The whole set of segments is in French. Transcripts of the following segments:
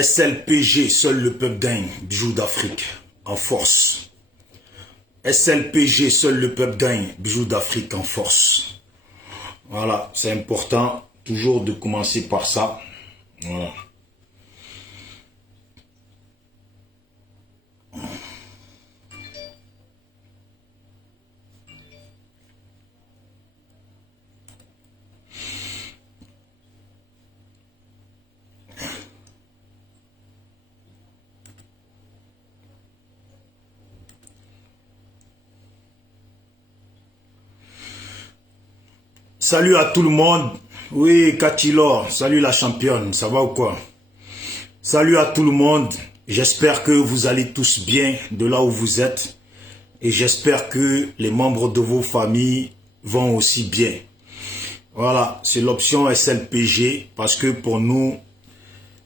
SLPG, seul le peuple gagne. Bijoux d'Afrique, en force. SLPG, seul le peuple gagne. Bijoux d'Afrique, en force. Voilà, c'est important toujours de commencer par ça. Voilà. Salut à tout le monde. Oui, Katilor, salut la championne, ça va ou quoi? Salut à tout le monde. J'espère que vous allez tous bien de là où vous êtes. Et j'espère que les membres de vos familles vont aussi bien. Voilà, c'est l'option SLPG parce que pour nous,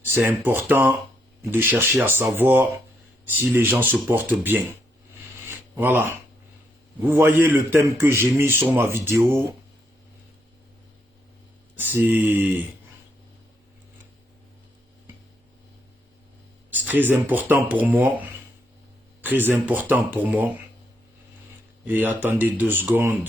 c'est important de chercher à savoir si les gens se portent bien. Voilà. Vous voyez le thème que j'ai mis sur ma vidéo. C'est très important pour moi. Très important pour moi. Et attendez 2 secondes.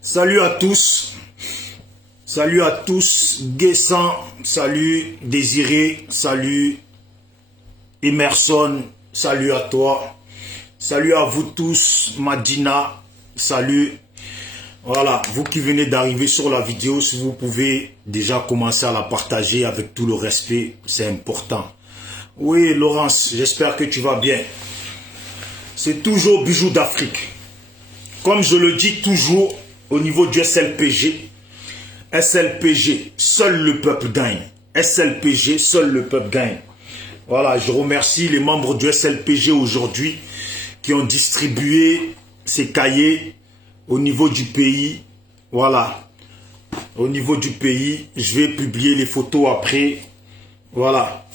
Salut à tous. Salut à tous. Guessant, salut. Désiré, salut. Emerson, salut à toi. Salut à vous tous. Madina, salut. Voilà, vous qui venez d'arriver sur la vidéo, si vous pouvez déjà commencer à la partager avec tout le respect, c'est important. Oui, Laurence, j'espère que tu vas bien. C'est toujours Bijoux d'Afrique. Comme je le dis toujours, au niveau du SLPG, seul le peuple gagne. SLPG, seul le peuple gagne. Voilà, je remercie les membres du SLPG aujourd'hui qui ont distribué ces cahiers au niveau du pays. Voilà, au niveau du pays, je vais publier les photos après. Voilà,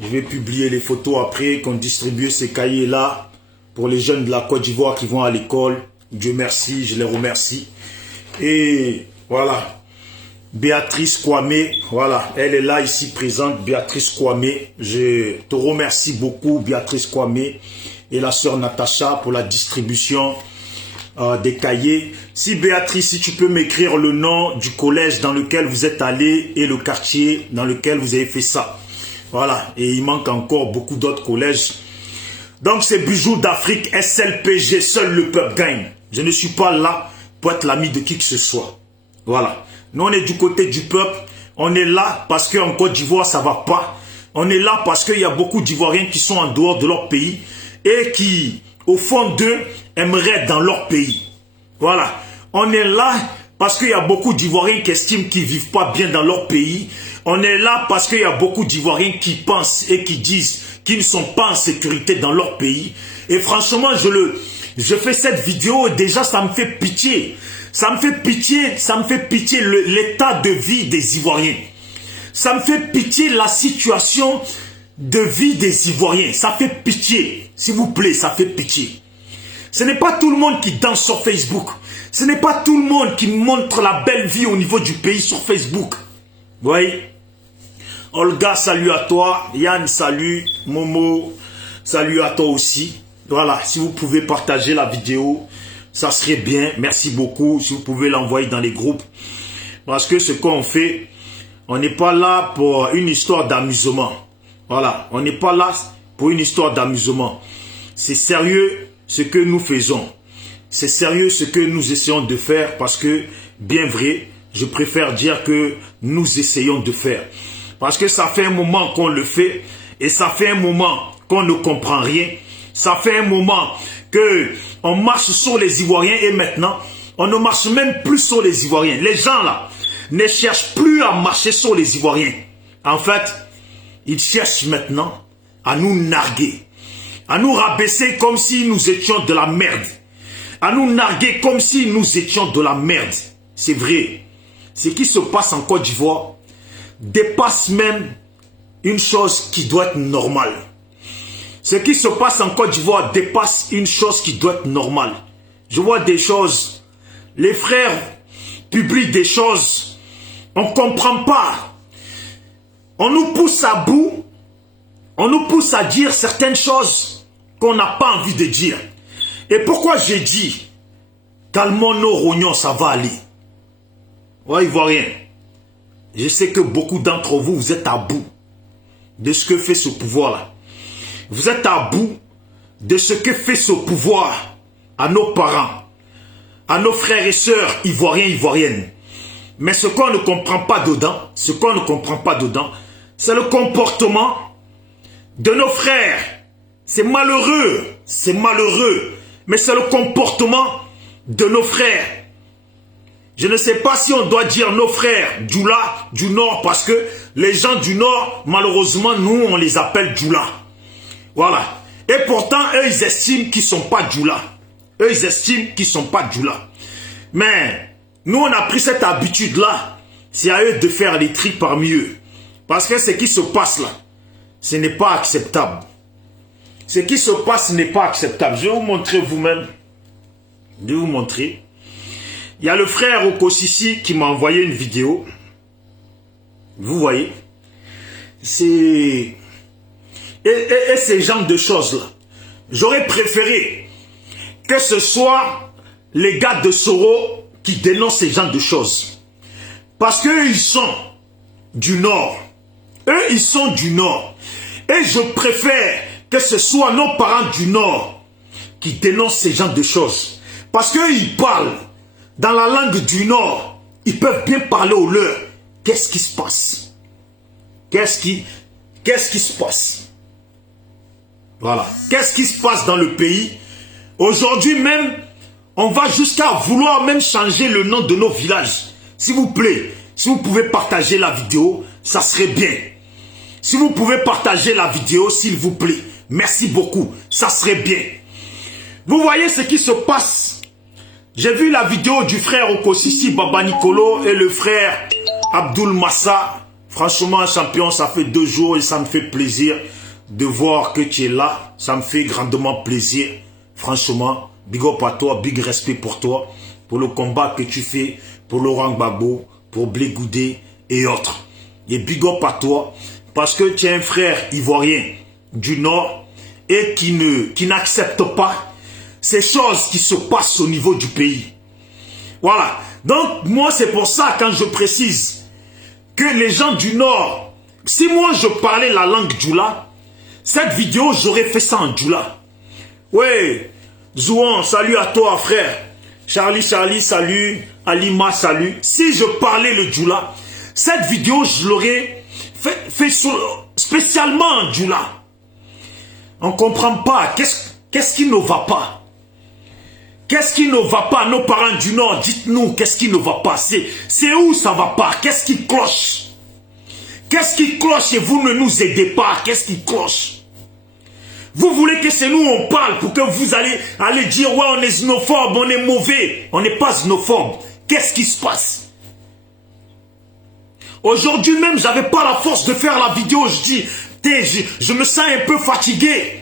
je vais publier les photos après qu'on distribue ces cahiers-là pour les jeunes de la Côte d'Ivoire qui vont à l'école. Dieu merci, je les remercie. Et voilà, Béatrice Kwame, voilà, elle est là ici présente, Béatrice Kwame. Je te remercie beaucoup, Béatrice Kwame et la sœur Natacha pour la distribution des cahiers. Si Béatrice, si tu peux m'écrire le nom du collège dans lequel vous êtes allé et le quartier dans lequel vous avez fait ça. Voilà, et il manque encore beaucoup d'autres collèges. Donc c'est Bijoux d'Afrique, SLPG, seul le peuple gagne. Je ne suis pas là pour être l'ami de qui que ce soit. Voilà. Nous, on est du côté du peuple. On est là parce qu'en Côte d'Ivoire, ça ne va pas. On est là parce qu'il y a beaucoup d'Ivoiriens qui sont en dehors de leur pays et qui, au fond d'eux, aimeraient être dans leur pays. Voilà. On est là parce qu'il y a beaucoup d'Ivoiriens qui estiment qu'ils ne vivent pas bien dans leur pays. On est là parce qu'il y a beaucoup d'Ivoiriens qui pensent et qui disent qu'ils ne sont pas en sécurité dans leur pays. Et franchement, je fais cette vidéo et déjà ça me fait pitié. Ça me fait pitié l'état de vie des Ivoiriens. Ça me fait pitié la situation de vie des Ivoiriens. Ça fait pitié. S'il vous plaît, ça fait pitié. Ce n'est pas tout le monde qui danse sur Facebook. Ce n'est pas tout le monde qui montre la belle vie au niveau du pays sur Facebook. Vous voyez? Olga, salut à toi. Yann, salut. Momo, salut à toi aussi. Voilà, si vous pouvez partager la vidéo, ça serait bien. Merci beaucoup. Si vous pouvez l'envoyer dans les groupes. Parce que ce qu'on fait, on n'est pas là pour une histoire d'amusement. Voilà, on n'est pas là pour une histoire d'amusement. C'est sérieux ce que nous faisons. C'est sérieux ce que nous essayons de faire parce que, bien vrai, je préfère dire que nous essayons de faire. Parce que ça fait un moment qu'on le fait et ça fait un moment qu'on ne comprend rien. Ça fait un moment qu'on marche sur les Ivoiriens et maintenant, on ne marche même plus sur les Ivoiriens. Les gens là ne cherchent plus à marcher sur les Ivoiriens. En fait, ils cherchent maintenant à nous narguer, à nous rabaisser comme si nous étions de la merde, à nous narguer comme si nous étions de la merde. C'est vrai. ce qui se passe en Côte d'Ivoire dépasse même une chose qui doit être normale. Ce qui se passe en Côte d'Ivoire dépasse une chose qui doit être normale. Je vois des choses, les frères publient des choses, on ne comprend pas. On nous pousse à bout, on nous pousse à dire certaines choses qu'on n'a pas envie de dire. Et pourquoi j'ai dit, calmons nos rognons, ça va aller. Ouais, Ivoirien, je sais que beaucoup d'entre vous, vous êtes à bout de ce que fait ce pouvoir-là. Vous êtes à bout de ce que fait ce pouvoir à nos parents, à nos frères et sœurs ivoiriens, ivoiriennes. Mais ce qu'on ne comprend pas dedans, c'est le comportement de nos frères. C'est malheureux, mais c'est le comportement de nos frères. Je ne sais pas si on doit dire nos frères Djoula, du Nord, parce que les gens du Nord, malheureusement, nous, on les appelle Djoula. Voilà. Et pourtant, eux, ils estiment qu'ils ne sont pas Djoula. Eux, ils estiment qu'ils ne sont pas Djoula. Mais nous, on a pris cette habitude-là. C'est à eux de faire les tri parmi eux. Parce que ce qui se passe là, ce n'est pas acceptable. Ce qui se passe n'est pas acceptable. Je vais vous montrer vous-même. Je vais vous montrer. Il y a le frère Okosisi qui m'a envoyé une vidéo. Vous voyez. C'est... Et ces genres de choses-là. J'aurais préféré que ce soit les gars de Soro qui dénoncent ces genres de choses. Parce qu'eux, ils sont du Nord. Eux, ils sont du Nord. Et je préfère que ce soit nos parents du Nord qui dénoncent ces genres de choses. Parce qu'eux, ils parlent dans la langue du Nord. Ils peuvent bien parler au leur. Qu'est-ce qui se passe? Qu'est-ce qui se passe? Voilà. Qu'est-ce qui se passe dans le pays? Aujourd'hui même, on va jusqu'à vouloir même changer le nom de nos villages. S'il vous plaît, si vous pouvez partager la vidéo, ça serait bien. Si vous pouvez partager la vidéo, s'il vous plaît. Merci beaucoup, ça serait bien. Vous voyez ce qui se passe. J'ai vu la vidéo du frère Okosisi Baba Nicolo et le frère Abdoul Massa. Franchement, champion, ça fait 2 jours et ça me fait plaisir de voir que tu es là. Ça me fait grandement plaisir. Franchement, big up à toi, big respect pour toi, pour le combat que tu fais, pour Laurent Gbagbo, pour Blé Goudé et autres. Et big up à toi, parce que tu es un frère ivoirien du Nord et qui n'accepte pas ces choses qui se passent au niveau du pays. Voilà. Donc, moi, c'est pour ça, quand je précise que les gens du Nord, si moi je parlais la langue Djoula, cette vidéo, j'aurais fait ça en Djoula. Ouais, Zouan, salut à toi, frère. Charlie, salut. Alima, salut. Si je parlais le Djoula, cette vidéo, je l'aurais fait spécialement en Djoula. On ne comprend pas. Qu'est-ce qui ne va pas? Qu'est-ce qui ne va pas? Nos parents du Nord, dites-nous, qu'est-ce qui ne va pas? C'est où ça ne va pas? Qu'est-ce qui cloche? Qu'est-ce qui cloche et vous ne nous aidez pas? Qu'est-ce qui cloche? Vous voulez que c'est nous on parle pour que vous allez dire ouais on est xénophobe, on est mauvais. On n'est pas xénophobe. Qu'est-ce qui se passe? Aujourd'hui même, j'avais pas la force de faire la vidéo. Je dis, je me sens un peu fatigué.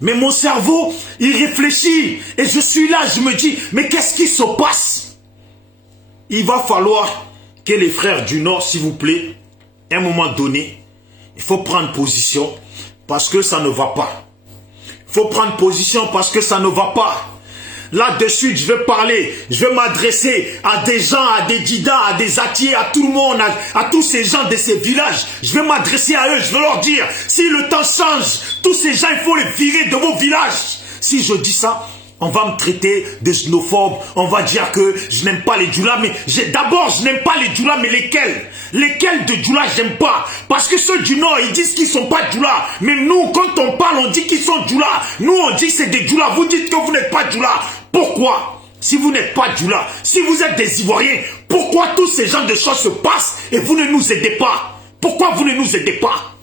Mais mon cerveau, il réfléchit. Et je suis là, je me dis, mais qu'est-ce qui se passe? Il va falloir que les frères du Nord, s'il vous plaît, à un moment donné, il faut prendre position parce que ça ne va pas. Il faut prendre position parce que ça ne va pas. Là, de suite, je vais parler, je vais m'adresser à des gens, à des Dida, à des Atiers, à tout le monde, à tous ces gens de ces villages. Je vais m'adresser à eux, je vais leur dire, si le temps change, tous ces gens, il faut les virer de vos villages. Si je dis ça, on va me traiter de xénophobe, on va dire que je n'aime pas les Djoula, mais d'abord, je n'aime pas les Djoula, mais lesquels? Lesquels de Djoula, j'aime pas? Parce que ceux du Nord, ils disent qu'ils sont pas Djoula. Même nous, quand on parle, on dit qu'ils sont Djoula. Nous, on dit que c'est des Djoula. Vous dites que vous n'êtes pas Djoula. Pourquoi? Si vous n'êtes pas Djoula, si vous êtes des Ivoiriens, pourquoi tous ces genres de choses se passent et vous ne nous aidez pas? Pourquoi vous ne nous aidez pas?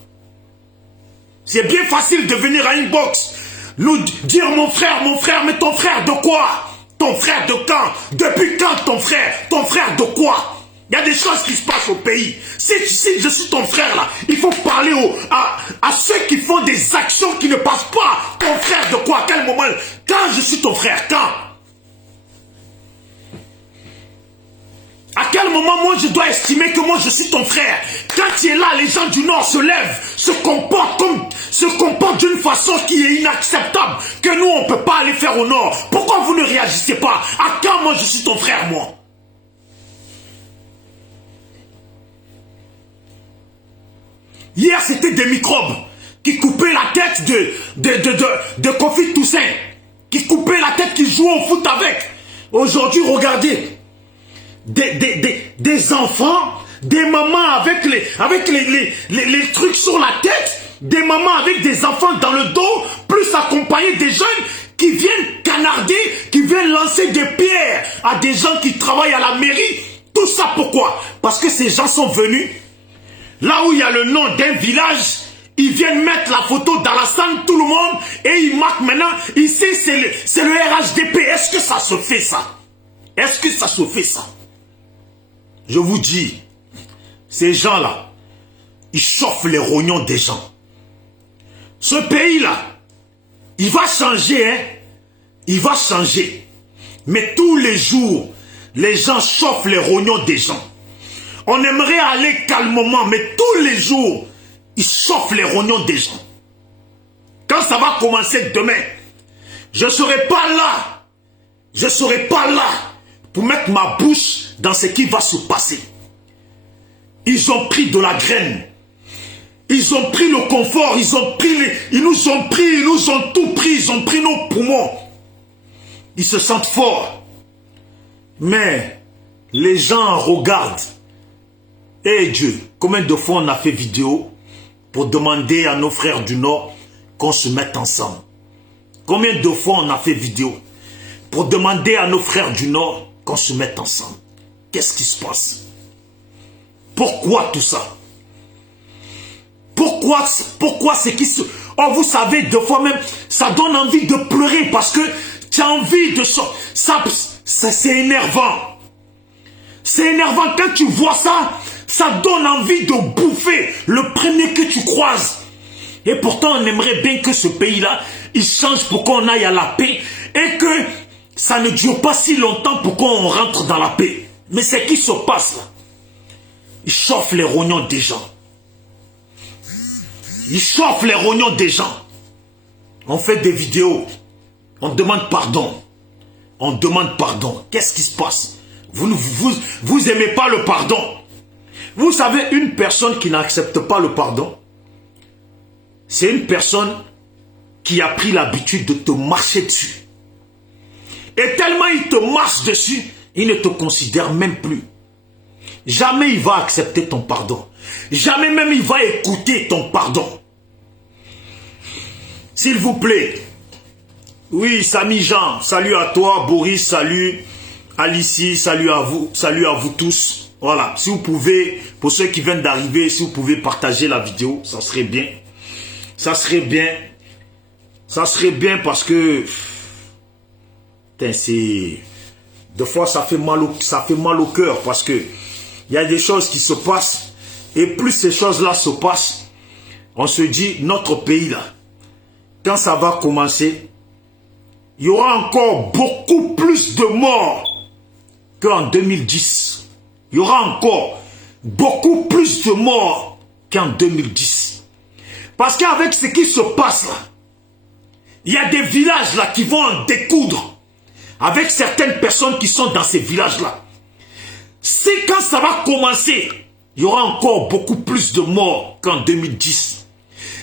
C'est bien facile de venir à inbox, nous dire mon frère, mais ton frère de quoi? Ton frère de quand? Depuis quand ton frère? Ton frère de quoi? Il y a des choses qui se passent au pays. Si je suis ton frère là, il faut parler à ceux qui font des actions qui ne passent pas. Ton frère de quoi? À quel moment? Quand je suis ton frère? Quand? À quel moment moi je dois estimer que moi je suis ton frère? Quand tu es là, les gens du Nord se lèvent, se comportent d'une façon qui est inacceptable, que nous on ne peut pas aller faire au Nord. Pourquoi vous ne réagissez pas? À quand moi je suis ton frère, moi? Hier c'était des microbes qui coupaient la tête de Kofi Toussaint, qui coupaient la tête, qui jouaient au foot avec. Aujourd'hui, regardez. Des enfants, des mamans avec les trucs sur la tête, des mamans avec des enfants dans le dos, plus accompagnés des jeunes qui viennent canarder, qui viennent lancer des pierres à des gens qui travaillent à la mairie. Tout ça pourquoi? Parce que ces gens sont venus, là où il y a le nom d'un village, ils viennent mettre la photo dans la salle, tout le monde, et ils marquent maintenant, ici c'est le RHDP. Est-ce que ça se fait ça? Est-ce que ça se fait ça? Je vous dis, ces gens-là, ils chauffent les rognons des gens. Ce pays-là, il va changer, hein? Il va changer. Mais tous les jours, les gens chauffent les rognons des gens. On aimerait aller calmement, mais tous les jours, ils chauffent les rognons des gens. Quand ça va commencer demain, je ne serai pas là. Je ne serai pas là pour mettre ma bouche dans ce qui va se passer. Ils ont pris de la graine. Ils ont pris le confort. Ils nous ont tout pris. Ils ont pris nos poumons. Ils se sentent forts. Mais les gens regardent. Eh Dieu, combien de fois on a fait vidéo pour demander à nos frères du Nord qu'on se mette ensemble? Combien de fois on a fait vidéo pour demander à nos frères du Nord qu'on se mette ensemble? Qu'est-ce qui se passe? Pourquoi tout ça? Pourquoi c'est qui se... Oh, vous savez, deux fois même, ça donne envie de pleurer parce que tu as envie de... Ça c'est énervant. C'est énervant quand tu vois ça. Ça donne envie de bouffer le premier que tu croises. Et pourtant, on aimerait bien que ce pays-là, il change pour qu'on aille à la paix et que ça ne dure pas si longtemps pour qu'on rentre dans la paix. Mais c'est qui se passe là? Ils chauffent les rognons des gens. Ils chauffent les rognons des gens. On fait des vidéos. On demande pardon. On demande pardon. Qu'est-ce qui se passe? Vous aimez pas le pardon. Vous savez, une personne qui n'accepte pas le pardon, c'est une personne qui a pris l'habitude de te marcher dessus. Et tellement il te marche dessus, il ne te considère même plus. Jamais il va accepter ton pardon. Jamais même il va écouter ton pardon. S'il vous plaît. Oui, Samy Jean, salut à toi. Boris, salut. Alicie, salut à vous tous. Voilà, si vous pouvez, pour ceux qui viennent d'arriver, si vous pouvez partager la vidéo, ça serait bien. Ça serait bien. Ça serait bien parce que... c'est... Des fois, ça fait mal au cœur parce que il y a des choses qui se passent. Et plus ces choses-là se passent, on se dit, notre pays là, quand ça va commencer, il y aura encore beaucoup plus de morts qu'en 2010. Il y aura encore beaucoup plus de morts qu'en 2010. Parce qu'avec ce qui se passe là, il y a des villages là qui vont en découdre avec certaines personnes qui sont dans ces villages-là. C'est quand ça va commencer, il y aura encore beaucoup plus de morts qu'en 2010.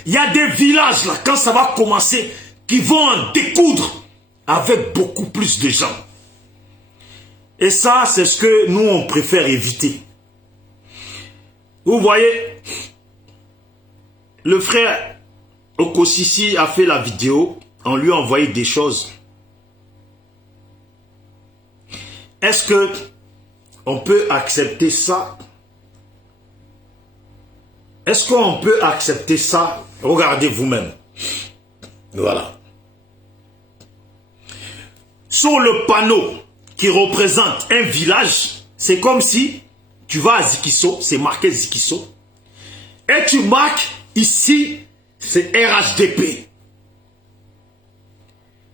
Il y a des villages là, quand ça va commencer, qui vont en découdre avec beaucoup plus de gens. Et ça, c'est ce que nous, on préfère éviter. Vous voyez, le frère Okosisi a fait la vidéo, on lui a envoyé des choses. Est-ce que on peut accepter ça? Est-ce qu'on peut accepter ça? Regardez vous-même. Voilà. Sur le panneau qui représente un village, c'est comme si tu vas à Zikiso, c'est marqué Zikiso. Et tu marques ici, c'est RHDP.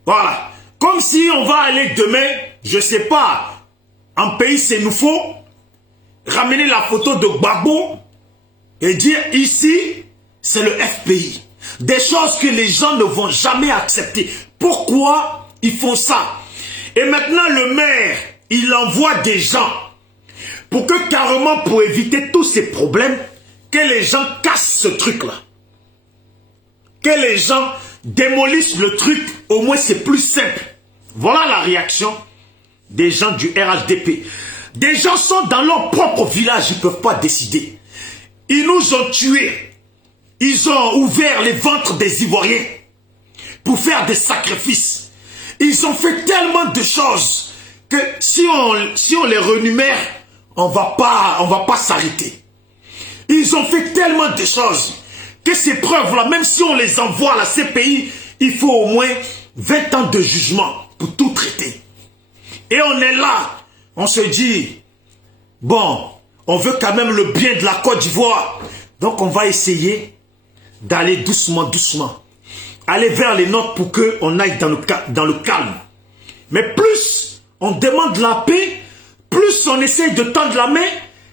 Voilà. Comme si on va aller demain, je sais pas, en pays c'est nous faut, ramener la photo de Gbagbo et dire ici, c'est le FPI. Des choses que les gens ne vont jamais accepter. Pourquoi ils font ça? Et maintenant le maire, il envoie des gens pour que carrément, pour éviter tous ces problèmes, que les gens cassent ce truc-là. Que les gens démolissent le truc, au moins c'est plus simple. Voilà la réaction des gens du RHDP. Des gens sont dans leur propre village, ils ne peuvent pas décider. Ils nous ont tués. Ils ont ouvert les ventres des Ivoiriens pour faire des sacrifices. Ils ont fait tellement de choses que si on les renumère, on va pas s'arrêter. Ils ont fait tellement de choses que ces preuves-là, même si on les envoie à la CPI, il faut au moins 20 ans de jugement pour tout traiter. Et on est là, on se dit, bon, on veut quand même le bien de la Côte d'Ivoire. Donc on va essayer d'aller doucement, doucement. Aller vers les nôtres pour qu'on aille dans le calme. Mais plus on demande la paix, plus on essaye de tendre la main.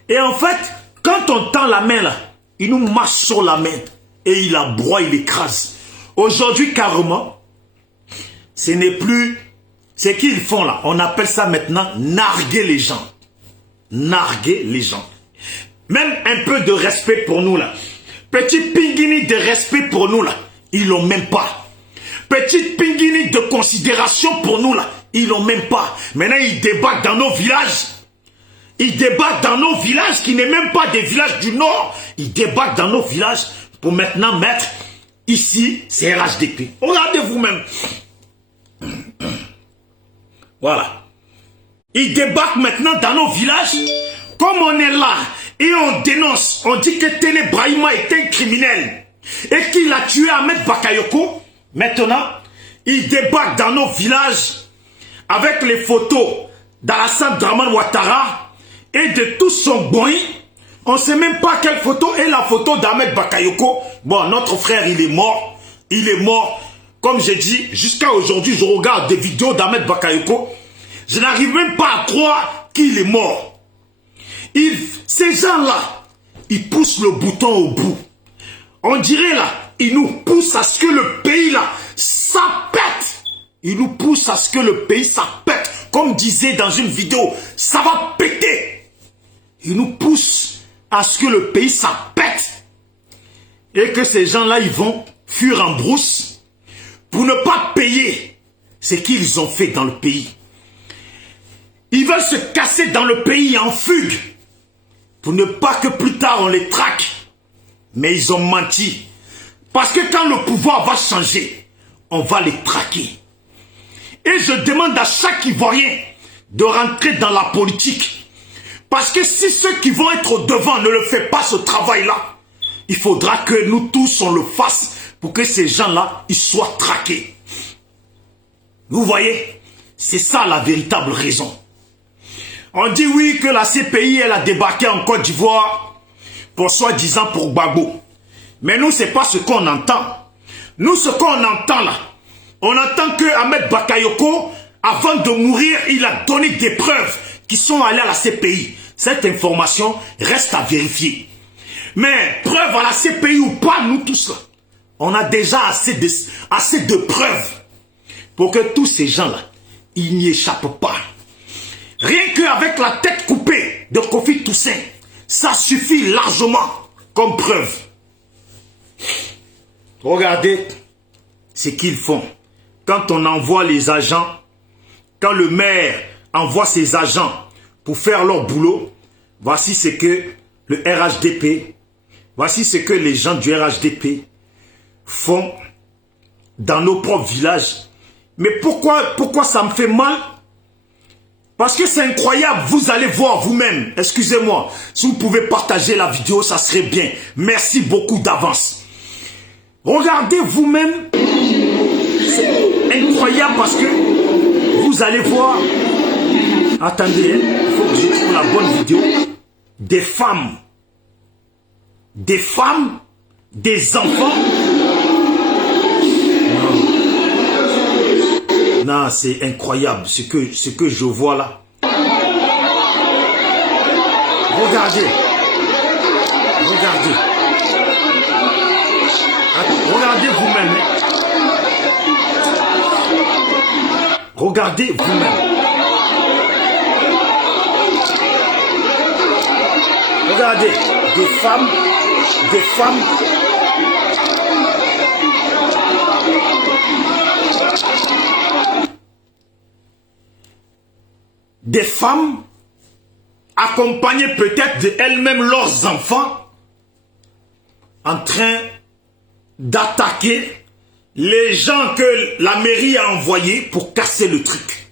Et en fait, quand on tend la main là, il nous marche sur la main. Et il aboie, il écrase. Aujourd'hui, carrément, ce n'est plus... C'est qu'ils font là. On appelle ça maintenant narguer les gens. Narguer les gens. Même un peu de respect pour nous là. Petit pinguini de respect pour nous là. Ils l'ont même pas. Petite pinguini de considération pour nous là. Ils l'ont même pas. Maintenant, ils débattent dans nos villages. Ils débattent dans nos villages qui n'est même pas des villages du Nord. Ils débattent dans nos villages pour maintenant mettre ici, c'est RHDP. Regardez vous-même. Voilà. Ils débarquent maintenant dans nos villages. Comme on est là et on dénonce, on dit que Téné Brahima était un criminel et qu'il a tué Ahmed Bakayoko. Maintenant, ils débarquent dans nos villages avec les photos d'Alassane Draman Ouattara et de tout son boy. On ne sait même pas quelle photo est la photo d'Ahmed Bakayoko. Bon, notre frère, il est mort. Il est mort. Comme j'ai dit, jusqu'à aujourd'hui, je regarde des vidéos d'Ahmed Bakayoko. Je n'arrive même pas à croire qu'il est mort. Ces gens-là, ils poussent le bouton au bout. On dirait là, ils nous poussent à ce que le pays là, ça pète. Ils nous poussent à ce que le pays, ça pète. Comme disait dans une vidéo, ça va péter. Ils nous poussent à ce que le pays, ça pète. Et que ces gens-là, ils vont fuir en brousse pour ne pas payer ce qu'ils ont fait dans le pays. Ils veulent se casser dans le pays en fugue pour ne pas que plus tard on les traque. Mais ils ont menti. Parce que quand le pouvoir va changer, on va les traquer. Et je demande à chaque Ivoirien de rentrer dans la politique. Parce que si ceux qui vont être au devant ne le font pas ce travail-là, il faudra que nous tous on le fasse pour que ces gens-là, ils soient traqués. Vous voyez, c'est ça la véritable raison. On dit oui que la CPI, elle a débarqué en Côte d'Ivoire pour soi-disant pour Gbagbo. Mais nous, c'est pas ce qu'on entend. Nous, ce qu'on entend là, on entend que Ahmed Bakayoko, avant de mourir, il a donné des preuves qui sont allées à la CPI. Cette information reste à vérifier. Mais preuve à la CPI ou pas, nous tous là, on a déjà assez de preuves pour que tous ces gens-là, ils n'y échappent pas. Rien qu'avec la tête coupée de Kofi Toussaint, ça suffit largement comme preuve. Regardez ce qu'ils font. Quand on envoie les agents, quand le maire envoie ses agents pour faire leur boulot, voici ce que le RHDP, voici ce que les gens du RHDP font dans nos propres villages. Mais pourquoi ça me fait mal? Parce que c'est incroyable, vous allez voir vous-même. Excusez-moi, si vous pouvez partager la vidéo, ça serait bien. Merci beaucoup d'avance. Regardez vous-même. C'est incroyable parce que vous allez voir. Attendez, il faut que je trouve la bonne vidéo. des femmes, des enfants. Non, c'est incroyable ce que je vois là. Regardez. Regardez. Regardez vous-même. Regardez vous-même. Regardez, des femmes. Des femmes accompagnées peut-être d'elles-mêmes leurs enfants en train d'attaquer les gens que la mairie a envoyés pour casser le truc.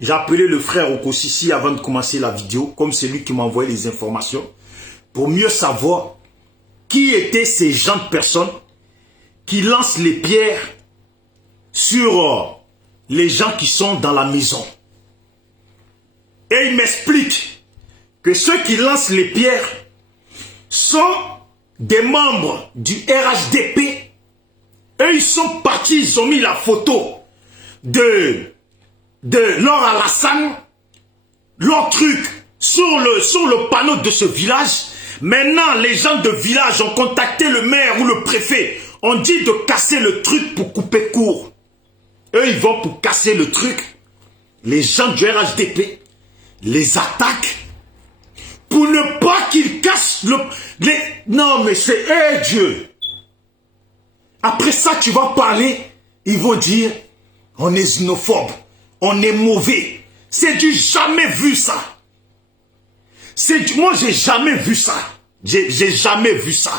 J'ai appelé le frère Okosisi avant de commencer la vidéo, comme c'est lui qui m'a envoyé les informations, pour mieux savoir qui étaient ces gens de personnes qui lancent les pierres sur les gens qui sont dans la maison. Et il m'explique que ceux qui lancent les pierres sont des membres du RHDP. Eux, ils sont partis, ils ont mis la photo de Laure Alassane, leur truc sur le panneau de ce village. Maintenant, les gens de village ont contacté le maire ou le préfet. On dit de casser le truc pour couper court. Eux, ils vont pour casser le truc. Les gens du RHDP les attaquent pour ne pas qu'ils cassent le... Non, mais c'est Dieu. Après ça, tu vas parler, ils vont dire, on est xénophobe, on est mauvais. C'est du jamais vu ça. Moi, j'ai jamais vu ça. J'ai jamais vu ça.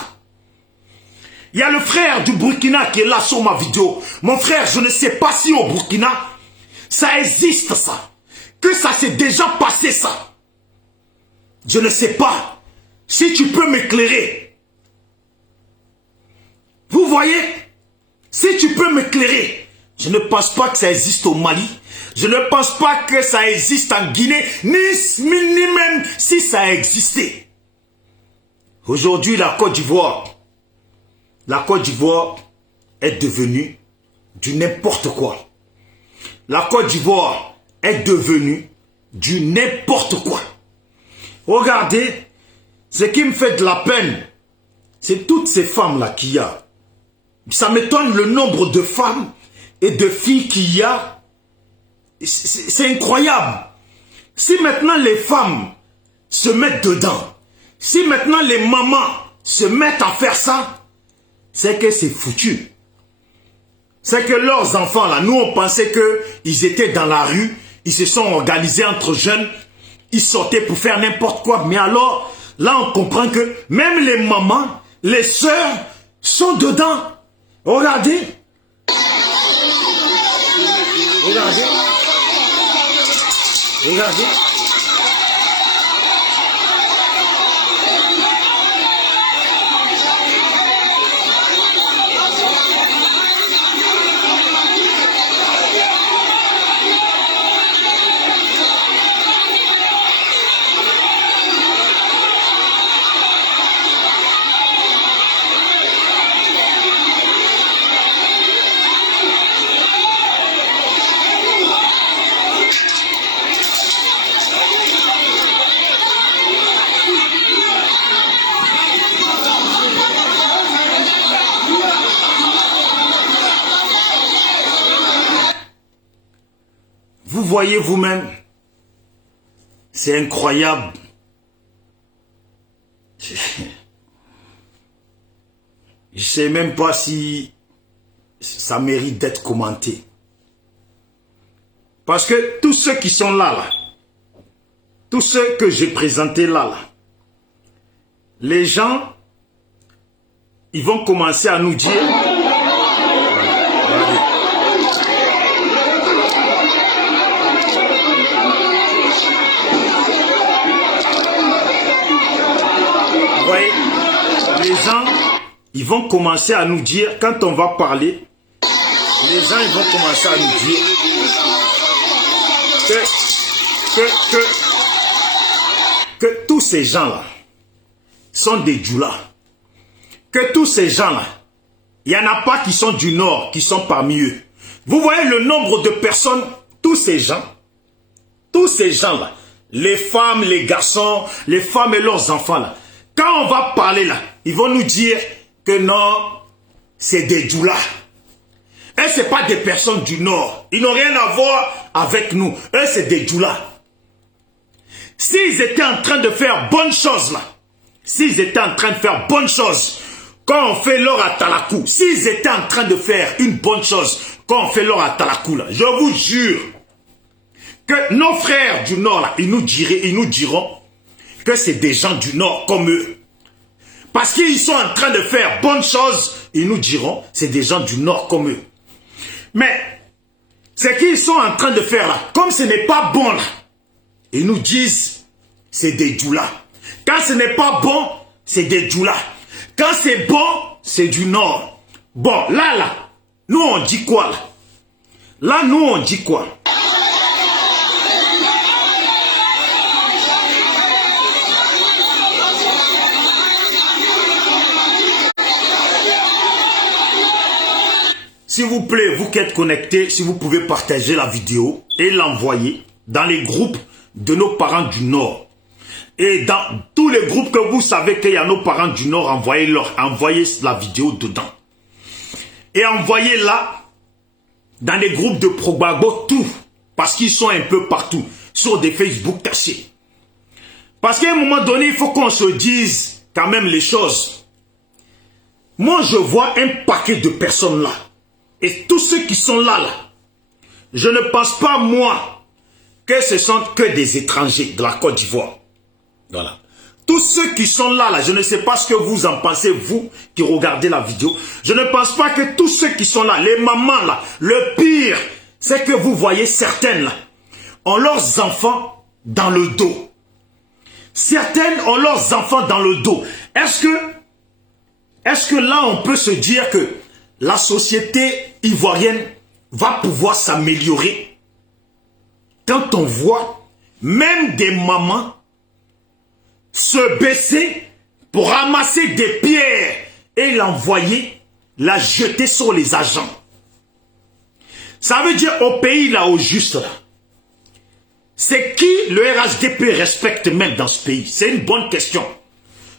Il y a le frère du Burkina qui est là sur ma vidéo. Mon frère, je ne sais pas si au Burkina, ça existe ça. Que ça s'est déjà passé ça. Je ne sais pas. Si tu peux m'éclairer. Vous voyez? Si tu peux m'éclairer. Je ne pense pas que ça existe au Mali. Je ne pense pas que ça existe en Guinée. Ni même si ça a existé. Aujourd'hui, la Côte d'Ivoire est devenue du n'importe quoi. La Côte d'Ivoire est devenue du n'importe quoi. Regardez, ce qui me fait de la peine, c'est toutes ces femmes-là qu'il y a. Ça m'étonne le nombre de femmes et de filles qu'il y a. C'est incroyable. Si maintenant les femmes se mettent dedans, si maintenant les mamans se mettent à faire ça, c'est que c'est foutu. C'est que leurs enfants, là, nous on pensait qu'ils étaient dans la rue, ils se sont organisés entre jeunes, ils sortaient pour faire n'importe quoi. Mais alors, là on comprend que même les mamans, les sœurs sont dedans. Regardez. Regardez. Regardez. Vous voyez vous-même, c'est incroyable. Je ne sais même pas si ça mérite d'être commenté. Parce que tous ceux qui sont là, tous ceux que j'ai présentés là, les gens, ils vont commencer à nous dire... Les gens, ils vont commencer à nous dire, quand on va parler, les gens, ils vont commencer à nous dire que tous ces gens-là sont des djoulas. Que tous ces gens-là, il n'y en a pas qui sont du Nord, qui sont parmi eux. Vous voyez le nombre de personnes, tous ces gens-là, les femmes, les garçons, les femmes et leurs enfants là, quand on va parler là, ils vont nous dire que non, c'est des djoulas. Et ce n'est pas des personnes du Nord. Ils n'ont rien à voir avec nous. Eux, c'est des djoulas. S'ils étaient en train de faire bonne chose là, s'ils étaient en train de faire bonne chose, quand on fait l'or à Talakou, s'ils étaient en train de faire une bonne chose, quand on fait l'or à Talakou là, je vous jure que nos frères du Nord là, ils nous diront que c'est des gens du Nord comme eux. Parce qu'ils sont en train de faire bonne chose, ils nous diront c'est des gens du Nord comme eux. Mais ce qu'ils sont en train de faire là, comme ce n'est pas bon là, ils nous disent c'est des djoulas. Quand ce n'est pas bon, c'est des djoulas. Quand c'est bon, c'est du Nord. Bon, là, nous on dit quoi là? Là, nous on dit quoi? S'il vous plaît, vous qui êtes connectés, si vous pouvez partager la vidéo et l'envoyer dans les groupes de nos parents du Nord. Et dans tous les groupes que vous savez qu'il y a nos parents du Nord, envoyez la vidéo dedans. Et envoyez-la dans les groupes de Progbagbo, tout. Parce qu'ils sont un peu partout, sur des Facebook cachés. Parce qu'à un moment donné, il faut qu'on se dise quand même les choses. Moi, je vois un paquet de personnes là. Et tous ceux qui sont là, je ne pense pas, moi, que ce sont que des étrangers de la Côte d'Ivoire. Voilà. Tous ceux qui sont là, je ne sais pas ce que vous en pensez, vous qui regardez la vidéo. Je ne pense pas que tous ceux qui sont là, les mamans là, le pire, c'est que vous voyez certaines là, ont leurs enfants dans le dos. Certaines ont leurs enfants dans le dos. Est-ce que là, on peut se dire que la société ivoirienne va pouvoir s'améliorer quand on voit même des mamans se baisser pour ramasser des pierres et l'envoyer, la jeter sur les agents? Ça veut dire au pays là, au juste là, c'est qui le RHDP respecte même dans ce pays? C'est une bonne question.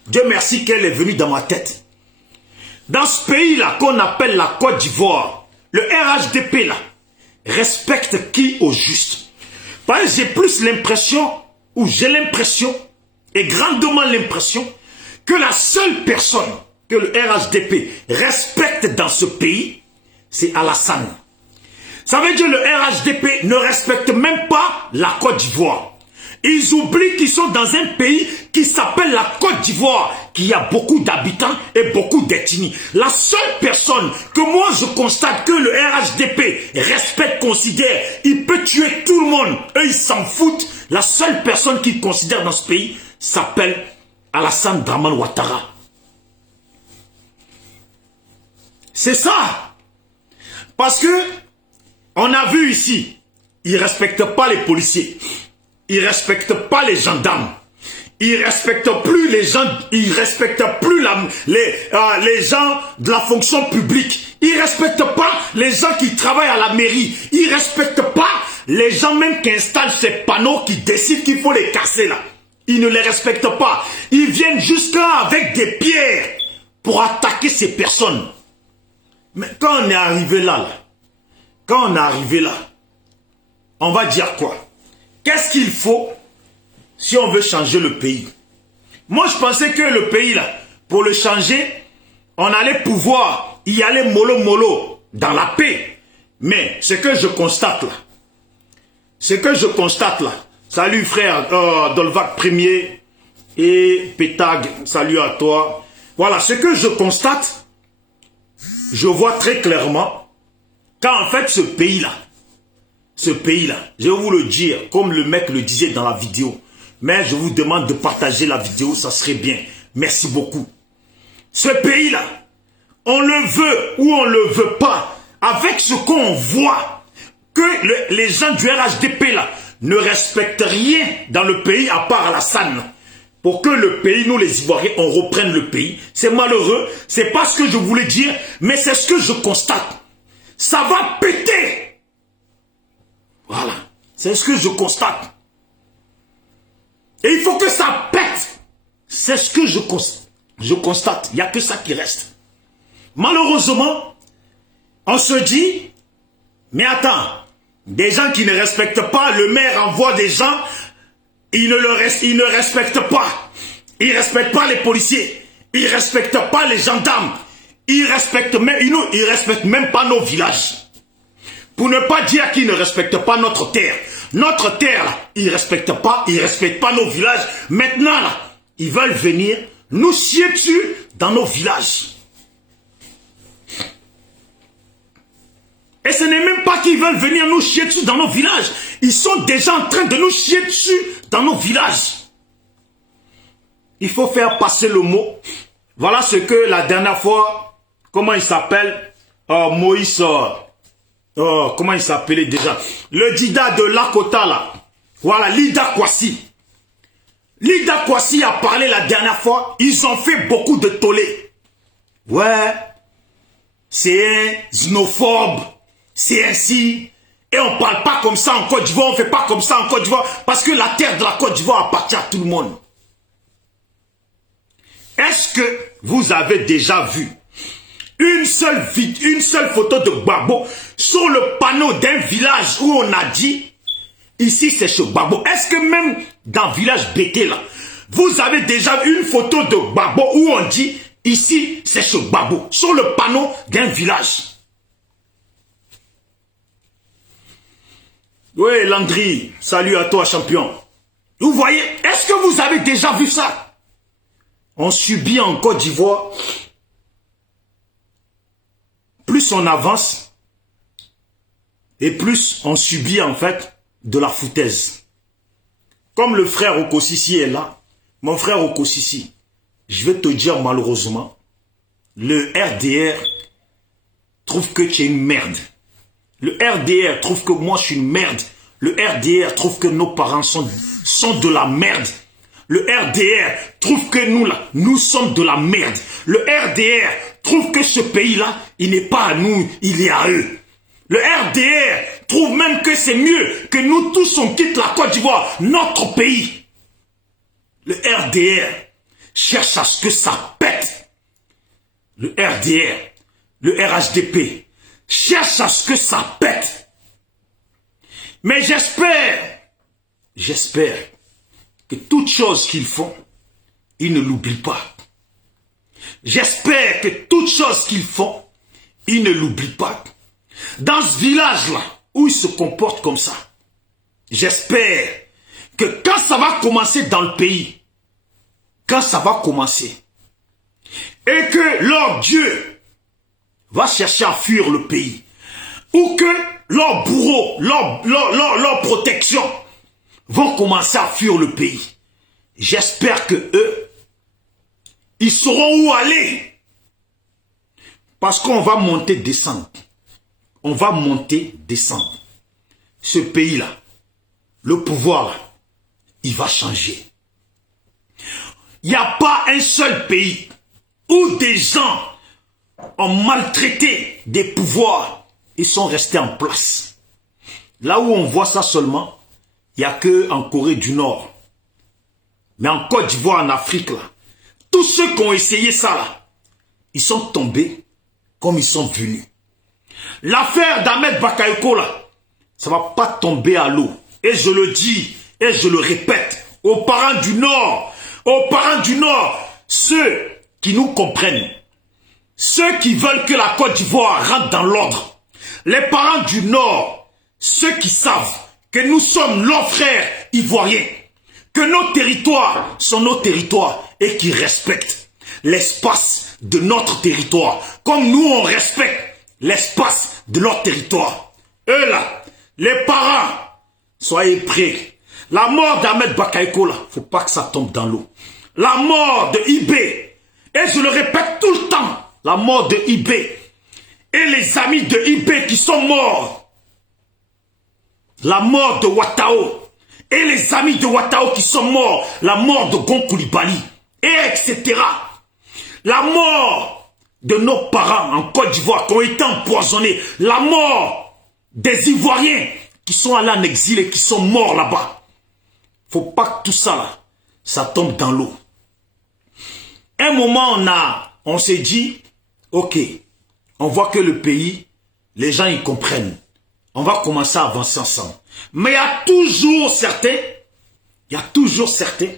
Dieu merci qu'elle est venue dans ma tête. Dans ce pays-là qu'on appelle la Côte d'Ivoire, le RHDP là, respecte qui au juste? Parce que j'ai plus l'impression, ou j'ai l'impression, et grandement l'impression, que la seule personne que le RHDP respecte dans ce pays, c'est Alassane. Ça veut dire que le RHDP ne respecte même pas la Côte d'Ivoire. Ils oublient qu'ils sont dans un pays qui s'appelle la Côte d'Ivoire, qui a beaucoup d'habitants et beaucoup d'ethnies. La seule personne que moi je constate que le RHDP respecte, considère, il peut tuer tout le monde, eux ils s'en foutent. La seule personne qu'ils considèrent dans ce pays s'appelle Alassane Dramane Ouattara. C'est ça. Parce que on a vu ici, ils ne respectent pas les policiers. Ils ne respectent pas les gendarmes. Ils ne respectent plus les gens. Ils ne respectent plus les gens de la fonction publique. Ils ne respectent pas les gens qui travaillent à la mairie. Ils ne respectent pas les gens même qui installent ces panneaux qui décident qu'il faut les casser là. Ils ne les respectent pas. Ils viennent jusqu'à avec des pierres pour attaquer ces personnes. Mais quand on est arrivé là, on va dire quoi? Qu'est-ce qu'il faut si on veut changer le pays? Moi, je pensais que le pays, là, pour le changer, on allait pouvoir y aller mollo dans la paix. Mais ce que je constate là, salut frère Dolvac Premier et Pétag, salut à toi. Voilà, ce que je constate, je vois très clairement qu'en fait ce pays-là, je vais vous le dire, comme le mec le disait dans la vidéo, mais je vous demande de partager la vidéo, ça serait bien. Merci beaucoup. Ce pays-là, on le veut ou on le veut pas, avec ce qu'on voit, que les gens du RHDP là ne respectent rien dans le pays à part Alassane. pour que le pays, nous les Ivoiriens, on reprenne le pays. C'est malheureux, c'est pas ce que je voulais dire, mais c'est ce que je constate. Ça va péter. Voilà, c'est ce que je constate. Et il faut que ça pète. C'est ce que je constate. Il n'y a que ça qui reste. Malheureusement, on se dit, mais attends, des gens qui ne respectent pas, le maire envoie des gens, ils ne respectent pas. Ils ne respectent pas les policiers. Ils ne respectent pas les gendarmes. Ils respectent même pas nos villages. Pour ne pas dire qu'ils ne respectent pas notre terre. Notre terre, là, ils ne respectent pas nos villages. Maintenant, là, ils veulent venir nous chier dessus dans nos villages. Et ce n'est même pas qu'ils veulent venir nous chier dessus dans nos villages. Ils sont déjà en train de nous chier dessus dans nos villages. Il faut faire passer le mot. Voilà ce que la dernière fois, comment il s'appelle, Moïse, comment il s'appelait déjà, le Dida de Lakota là, voilà, Lida Kwasi. Lida Kwasi a parlé la dernière fois, ils ont fait beaucoup de tollé. Ouais, c'est un xénophobe, c'est ainsi, et on ne parle pas comme ça en Côte d'Ivoire, on ne fait pas comme ça en Côte d'Ivoire, parce que la terre de la Côte d'Ivoire appartient à tout le monde. Est-ce que vous avez déjà vu une seule photo de Gbagbo sur le panneau d'un village où on a dit ici c'est chez Gbagbo? Est-ce que même dans le village Bété là, vous avez déjà vu une photo de Gbagbo où on dit ici c'est chez Gbagbo sur le panneau d'un village? Oui, Landry, salut à toi champion. Vous voyez, est-ce que vous avez déjà vu ça? On subit en Côte d'Ivoire, plus on avance, et plus on subit en fait de la foutaise. Comme le frère Okosisi est là, mon frère Okosisi, je vais te dire malheureusement, le RDR trouve que tu es une merde. Le RDR trouve que moi je suis une merde. Le RDR trouve que nos parents sont de la merde. Le RDR trouve que nous, là, nous sommes de la merde. Le RDR trouve que ce pays-là, il n'est pas à nous, il est à eux. Le RDR trouve même que c'est mieux que nous tous, on quitte la Côte d'Ivoire, notre pays. Le RDR cherche à ce que ça pète. Le RDR, le RHDP, cherche à ce que ça pète. Mais j'espère que toute chose qu'ils font, ils ne l'oublient pas. J'espère que toute chose qu'ils font, ils ne l'oublient pas. Dans ce village-là, où ils se comportent comme ça, j'espère que quand ça va commencer dans le pays, quand ça va commencer, et que leur Dieu va chercher à fuir le pays, ou que leur bourreau, leur protection, vont commencer à fuir le pays. J'espère que eux, ils sauront où aller. Parce qu'on va monter, descendre. On va monter, descendre. Ce pays-là, le pouvoir, il va changer. Il n'y a pas un seul pays où des gens ont maltraité des pouvoirs et sont restés en place. Là où on voit ça seulement, il n'y a qu'en Corée du Nord. Mais en Côte d'Ivoire, en Afrique, là, tous ceux qui ont essayé ça, là, ils sont tombés comme ils sont venus. L'affaire d'Ahmed Bakayoko, là, ça ne va pas tomber à l'eau. Et je le dis, et je le répète, aux parents du Nord, ceux qui nous comprennent, ceux qui veulent que la Côte d'Ivoire rentre dans l'ordre, les parents du Nord, ceux qui savent que nous sommes leurs frères ivoiriens, que nos territoires sont nos territoires et qui respectent l'espace de notre territoire, comme nous on respecte l'espace de leur territoire. Eux là, les parents, soyez prêts. La mort d'Ahmed Bakayoko là, faut pas que ça tombe dans l'eau. La mort de Ibé, et je le répète tout le temps, la mort de Ibé, et les amis de Ibé qui sont morts, la mort de Watao, et les amis de Ouattao qui sont morts, la mort de Gon Coulibaly, et etc. La mort de nos parents en Côte d'Ivoire qui ont été empoisonnés, la mort des Ivoiriens qui sont allés en exil et qui sont morts là-bas. Faut pas que tout ça là, ça tombe dans l'eau. Un moment on s'est dit, ok, on voit que le pays, les gens y comprennent. On va commencer à avancer ensemble. Mais il y a toujours certains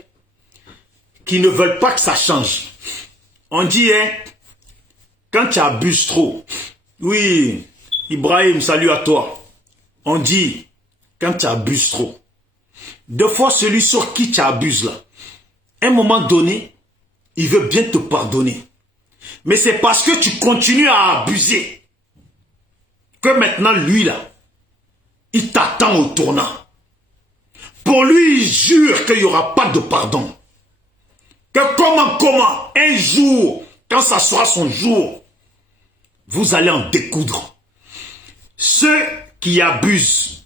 qui ne veulent pas que ça change. On dit, hein, quand tu abuses trop, oui, Ibrahim, salut à toi. On dit, quand tu abuses trop, deux fois celui sur qui tu abuses là, à un moment donné, il veut bien te pardonner. Mais c'est parce que tu continues à abuser que maintenant, lui là, il t'attend au tournant. Pour lui, il jure qu'il n'y aura pas de pardon. Que comment, un jour, quand ça sera son jour, vous allez en découdre. Ceux qui abusent,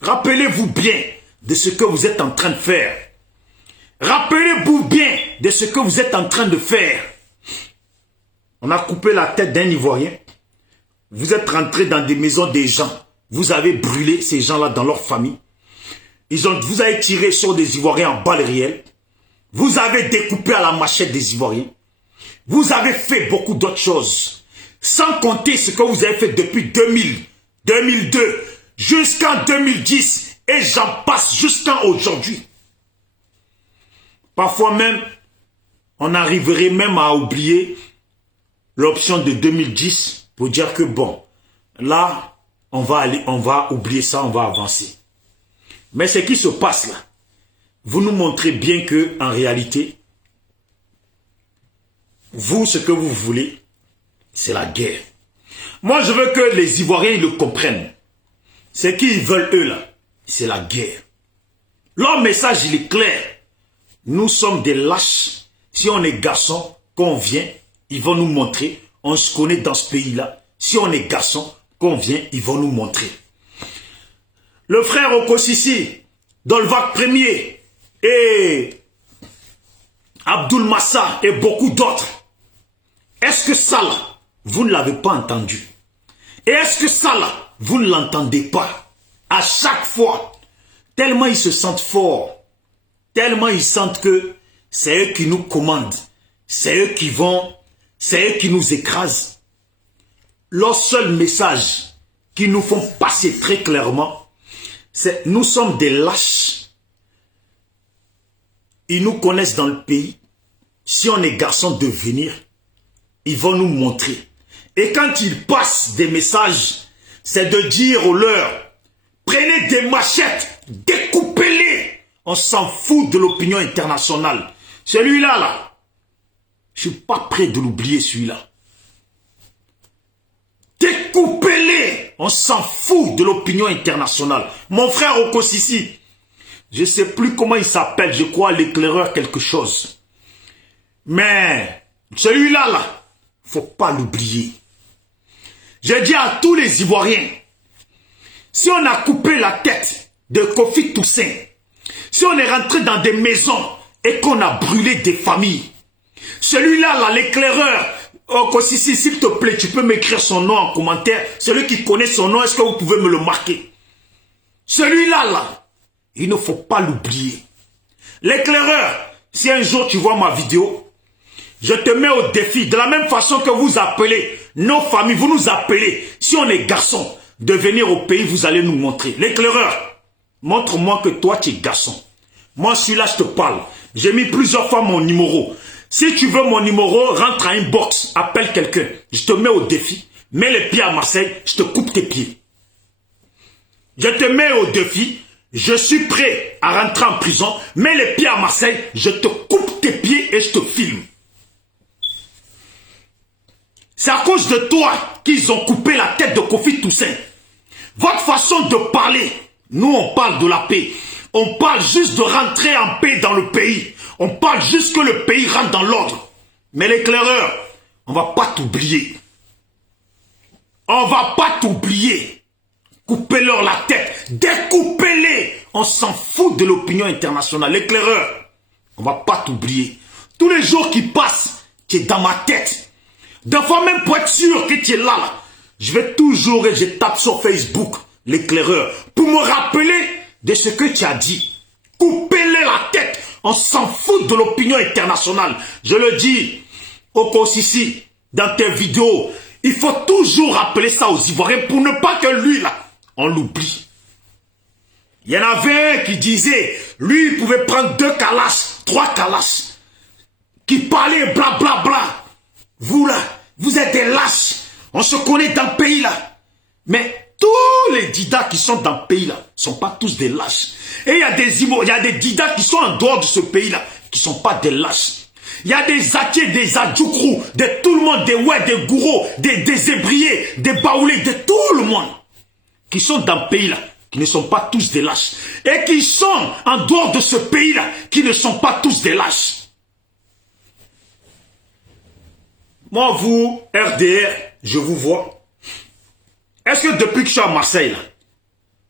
rappelez-vous bien de ce que vous êtes en train de faire. Rappelez-vous bien de ce que vous êtes en train de faire. On a coupé la tête d'un Ivoirien. Vous êtes rentré dans des maisons des gens. Vous avez brûlé ces gens-là dans leur famille. Vous avez tiré sur des Ivoiriens en balles réelles. Vous avez découpé à la machette des Ivoiriens. Vous avez fait beaucoup d'autres choses. Sans compter ce que vous avez fait depuis 2000, 2002, jusqu'en 2010. Et j'en passe jusqu'à aujourd'hui. Parfois même, on arriverait même à oublier l'option de 2010 pour dire que bon, là, on va oublier ça, on va avancer. Mais ce qui se passe là, vous nous montrez bien que en réalité, vous, ce que vous voulez, c'est la guerre. Moi, je veux que les Ivoiriens le comprennent. Ce qu'ils veulent eux là, c'est la guerre. Leur message, il est clair. Nous sommes des lâches. Si on est garçon, qu'on vient, ils vont nous montrer. On se connaît dans ce pays-là. Si on est garçon, qu'on vient, ils vont nous montrer. Le frère Okosisi, Dolvac Premier et Abdoul Massa et beaucoup d'autres. Est-ce que ça là, vous ne l'avez pas entendu? Et est-ce que ça là, vous ne l'entendez pas? À chaque fois, tellement ils se sentent forts, tellement ils sentent que c'est eux qui nous commandent, c'est eux qui vont, c'est eux qui nous écrasent. Leur seul message qu'ils nous font passer très clairement, c'est nous sommes des lâches. Ils nous connaissent dans le pays. Si on est garçon de venir, ils vont nous montrer. Et quand ils passent des messages, c'est de dire aux leurs, prenez des machettes, découpez-les. On s'en fout de l'opinion internationale. Celui-là, là, je ne suis pas prêt de l'oublier, celui-là. Découpez-les. On s'en fout de l'opinion internationale. Mon frère Okosisi, je ne sais plus comment il s'appelle, je crois l'éclaireur quelque chose. Mais celui-là, là, faut pas l'oublier. Je dis à tous les Ivoiriens, si on a coupé la tête de Kofi Toussaint, si on est rentré dans des maisons et qu'on a brûlé des familles, celui-là, là, l'éclaireur, Okosisi, s'il te plaît, tu peux m'écrire son nom en commentaire. Celui qui connaît son nom, est-ce que vous pouvez me le marquer? Celui-là, là, il ne faut pas l'oublier. L'éclaireur, si un jour tu vois ma vidéo, je te mets au défi, de la même façon que vous appelez nos familles, vous nous appelez, si on est garçon, de venir au pays, vous allez nous montrer. L'éclaireur, montre-moi que toi tu es garçon. Moi, celui-là, je te parle. J'ai mis plusieurs fois mon numéro. Si tu veux mon numéro, rentre à inbox, appelle quelqu'un. Je te mets au défi, mets les pieds à Marseille, je te coupe tes pieds. Je te mets au défi, je suis prêt à rentrer en prison, mets les pieds à Marseille, je te coupe tes pieds et je te filme. C'est à cause de toi qu'ils ont coupé la tête de Kofi Toussaint. Votre façon de parler, nous on parle de la paix. On parle juste de rentrer en paix dans le pays. On parle juste que le pays rentre dans l'ordre. Mais l'éclaireur, on ne va pas t'oublier. On ne va pas t'oublier. Coupez-leur la tête. Découpez-les. On s'en fout de l'opinion internationale. L'éclaireur, on va pas t'oublier. Tous les jours qui passent, tu es dans ma tête. Des fois même pour être sûr que tu es là, je vais toujours et je tape sur Facebook, l'éclaireur, pour me rappeler de ce que tu as dit. Coupez-les la tête. On s'en fout de l'opinion internationale. Je le dis, Oko Sissi, dans tes vidéos, il faut toujours rappeler ça aux Ivoiriens pour ne pas que lui, là, on l'oublie. Il y en avait un qui disait, lui, il pouvait prendre 2 Kalash, 3 Kalash, qui parlait blablabla. Bla, bla. Vous, là, vous êtes des lâches. On se connaît dans le pays, là. Mais tous les didas qui sont dans le pays, là, ne sont pas tous des lâches. Et il y a des didas qui sont en dehors de ce pays-là, qui ne sont pas des lâches. Il y a des Atiers, des Adjoukrou, de tout le monde, des ouais, des gourous, des ébriés, des baoulés, de tout le monde, qui sont dans le pays-là, qui ne sont pas tous des lâches. Et qui sont en dehors de ce pays-là, qui ne sont pas tous des lâches. Moi, vous, RDR, je vous vois. Est-ce que depuis que je suis à Marseille, là,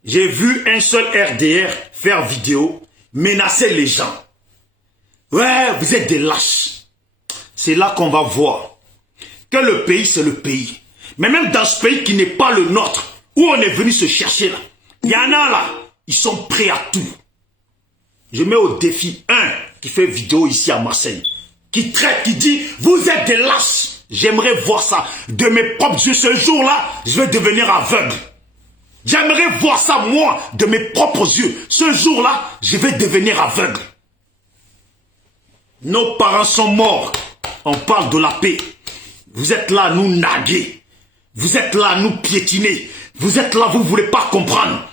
j'ai vu un seul RDR faire vidéo, menacer les gens? Ouais, vous êtes des lâches. C'est là qu'on va voir que le pays, c'est le pays. Mais même dans ce pays qui n'est pas le nôtre, où on est venu se chercher là, il y en a là, ils sont prêts à tout. Je mets au défi un qui fait vidéo ici à Marseille, qui traite, qui dit, vous êtes des lâches. J'aimerais voir ça de mes propres yeux. Ce jour-là, je vais devenir aveugle. J'aimerais voir ça, moi, de mes propres yeux. Ce jour-là, je vais devenir aveugle. Nos parents sont morts. On parle de la paix. Vous êtes là, nous naguer. Vous êtes là, nous piétiner. Vous êtes là, vous ne voulez pas comprendre.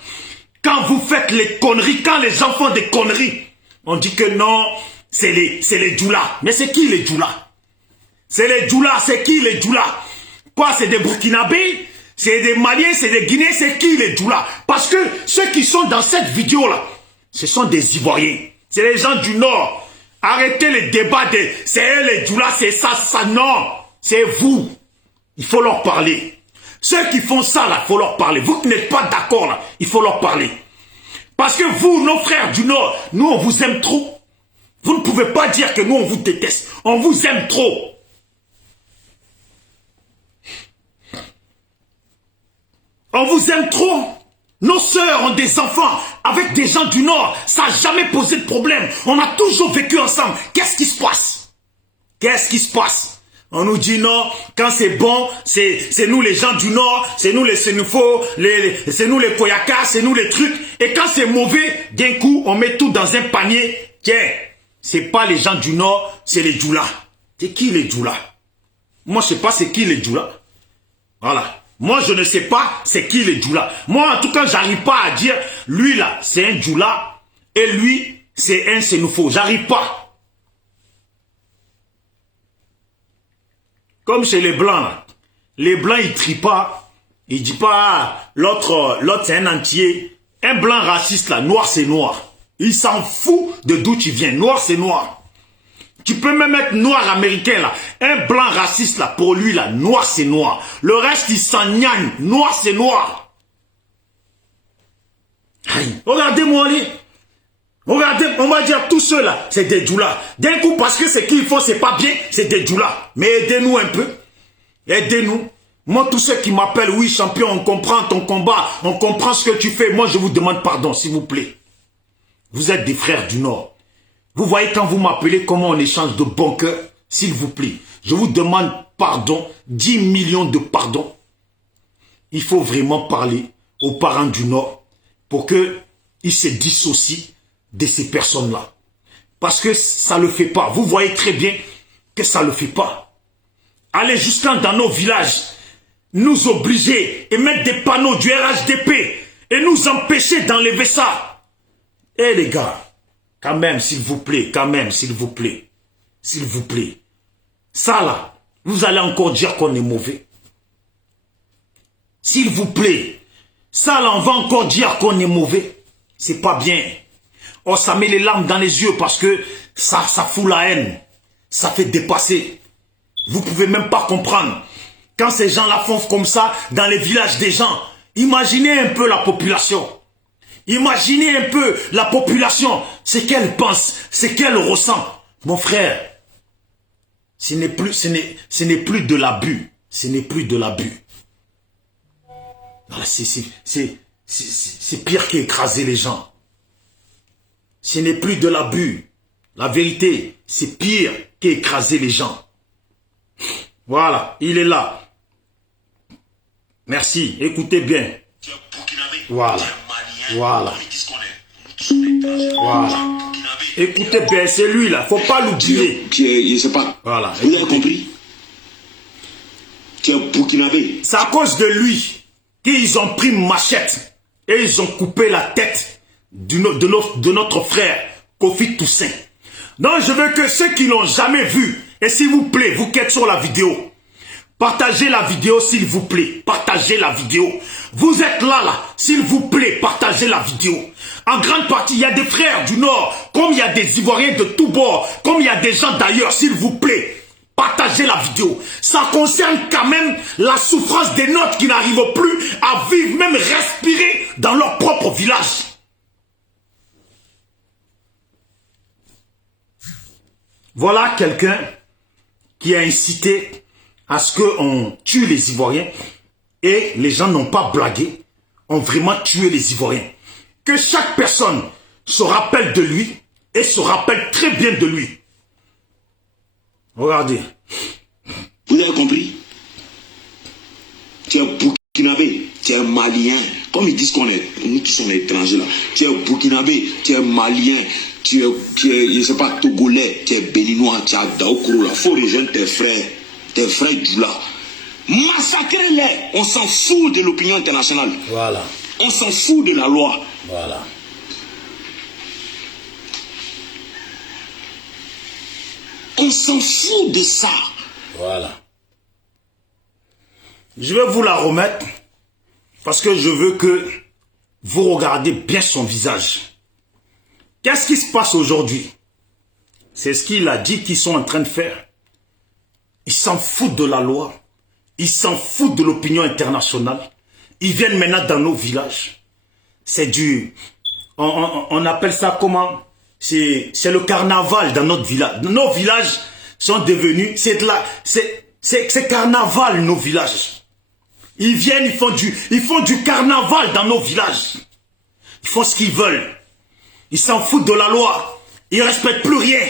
Quand vous faites les conneries, quand les gens font des conneries, on dit que non, c'est les djoulas. Mais c'est qui les djoulas? C'est les djoulas, c'est qui les djoulas? Quoi, c'est des Burkinabés? C'est des Maliens, c'est des Guinéens, c'est qui les djoulas? Parce que ceux qui sont dans cette vidéo-là, ce sont des Ivoiriens. C'est les gens du Nord. Arrêtez les débats de c'est eux les djoulas, c'est ça, ça, non. C'est vous. Il faut leur parler. Ceux qui font ça, là, il faut leur parler. Vous qui n'êtes pas d'accord, là, il faut leur parler. Parce que vous, nos frères du Nord, nous, on vous aime trop. Vous ne pouvez pas dire que nous, on vous déteste. On vous aime trop. On vous aime trop. Nos sœurs ont des enfants avec des gens du Nord. Ça n'a jamais posé de problème. On a toujours vécu ensemble. Qu'est-ce qui se passe? Qu'est-ce qui se passe? On nous dit non, quand c'est bon, c'est nous les gens du Nord, c'est nous les Sénoufos, c'est nous les Koyaka, c'est nous les trucs. Et quand c'est mauvais, d'un coup, on met tout dans un panier. Tiens, c'est pas les gens du Nord, c'est les djoulas. C'est qui les djoulas? Moi, je sais pas c'est qui les djoulas. Voilà. Moi, je ne sais pas c'est qui les djoulas. Moi, en tout cas, j'arrive pas à dire, lui là, c'est un djoula et lui, c'est un Sénoufo. J'arrive pas. Comme chez les Blancs, là. Les Blancs, ils trient pas. Ils disent pas, l'autre c'est un entier. Un Blanc raciste, là, noir, c'est noir. Il s'en fout de d'où tu viens. Noir, c'est noir. Tu peux même être noir américain, là. Un Blanc raciste, là, pour lui, là, noir, c'est noir. Le reste, il s'en gagne. Noir, c'est noir. Regardez-moi, allez. Regardez, on va dire tous ceux-là, c'est des djoulas. D'un coup, parce que ce qu'ils font, c'est pas bien, c'est des djoulas. Mais aidez-nous un peu. Aidez-nous. Moi, tous ceux qui m'appellent, oui, champion, on comprend ton combat, on comprend ce que tu fais. Moi, je vous demande pardon, s'il vous plaît. Vous êtes des frères du Nord. Vous voyez quand vous m'appelez, comment on échange de bon cœur, s'il vous plaît. Je vous demande pardon, 10 millions de pardons. Il faut vraiment parler aux parents du Nord pour qu'ils se dissocient de ces personnes-là. Parce que ça ne le fait pas. Vous voyez très bien que ça ne le fait pas. Allez jusqu'à dans nos villages, nous obliger et mettre des panneaux du RHDP et nous empêcher d'enlever ça. Eh les gars, quand même, s'il vous plaît, quand même, s'il vous plaît, s'il vous plaît. Ça là, vous allez encore dire qu'on est mauvais. S'il vous plaît, ça là, on va encore dire qu'on est mauvais. C'est pas bien. Oh, ça met les larmes dans les yeux parce que ça fout la haine. Ça fait dépasser. Vous pouvez même pas comprendre. Quand ces gens-là font comme ça dans les villages des gens, imaginez un peu la population. Imaginez un peu la population, ce qu'elle pense, ce qu'elle ressent. Mon frère, ce n'est plus de l'abus. Ce n'est plus de l'abus. Voilà, c'est pire qu'écraser les gens. Ce n'est plus de l'abus. La vérité, c'est pire qu'écraser les gens. Voilà, il est là. Merci, écoutez bien. Voilà, voilà. Voilà. Écoutez bien, c'est lui là, faut pas l'oublier. Je sais pas. Voilà. Vous avez compris? Tu es burkinabé. C'est à cause de lui qu'ils ont pris une machette et ils ont coupé la tête de notre frère Kofi Toussaint. Donc je veux que ceux qui l'ont jamais vu, et s'il vous plaît, vous qui êtes sur la vidéo, partagez la vidéo s'il vous plaît, partagez la vidéo. Vous êtes là, s'il vous plaît, partagez la vidéo. En grande partie, il y a des frères du Nord, comme il y a des Ivoiriens de tous bords, comme il y a des gens d'ailleurs, s'il vous plaît, partagez la vidéo. Ça concerne quand même la souffrance des nôtres qui n'arrivent plus à vivre, même respirer dans leur propre village. Voilà quelqu'un qui a incité à ce qu'on tue les Ivoiriens et les gens n'ont pas blagué, ont vraiment tué les Ivoiriens. Que chaque personne se rappelle de lui et se rappelle très bien de lui. Regardez. Vous avez compris? Tu es burkinabé, tu es malien. Comme ils disent qu'on est, nous qui sommes étrangers là. Tu es burkinabé, tu es malien, tu es je sais pas, togolais, tu es béninois, tu es daokoro là. Faut rejoindre tes frères du là. Massacrez-les. On s'en fout de l'opinion internationale. Voilà. On s'en fout de la loi. Voilà. On s'en fout de ça. Voilà. Je vais vous la remettre parce que je veux que vous regardiez bien son visage. Qu'est-ce qui se passe aujourd'hui? C'est ce qu'il a dit qu'ils sont en train de faire. Ils s'en foutent de la loi. Ils s'en foutent de l'opinion internationale. Ils viennent maintenant dans nos villages. C'est du... On appelle ça comment? C'est le carnaval dans notre village. Nos villages sont devenus... C'est carnaval, nos villages. Ils viennent, ils font du carnaval dans nos villages. Ils font ce qu'ils veulent. Ils s'en foutent de la loi. Ils ne respectent plus rien.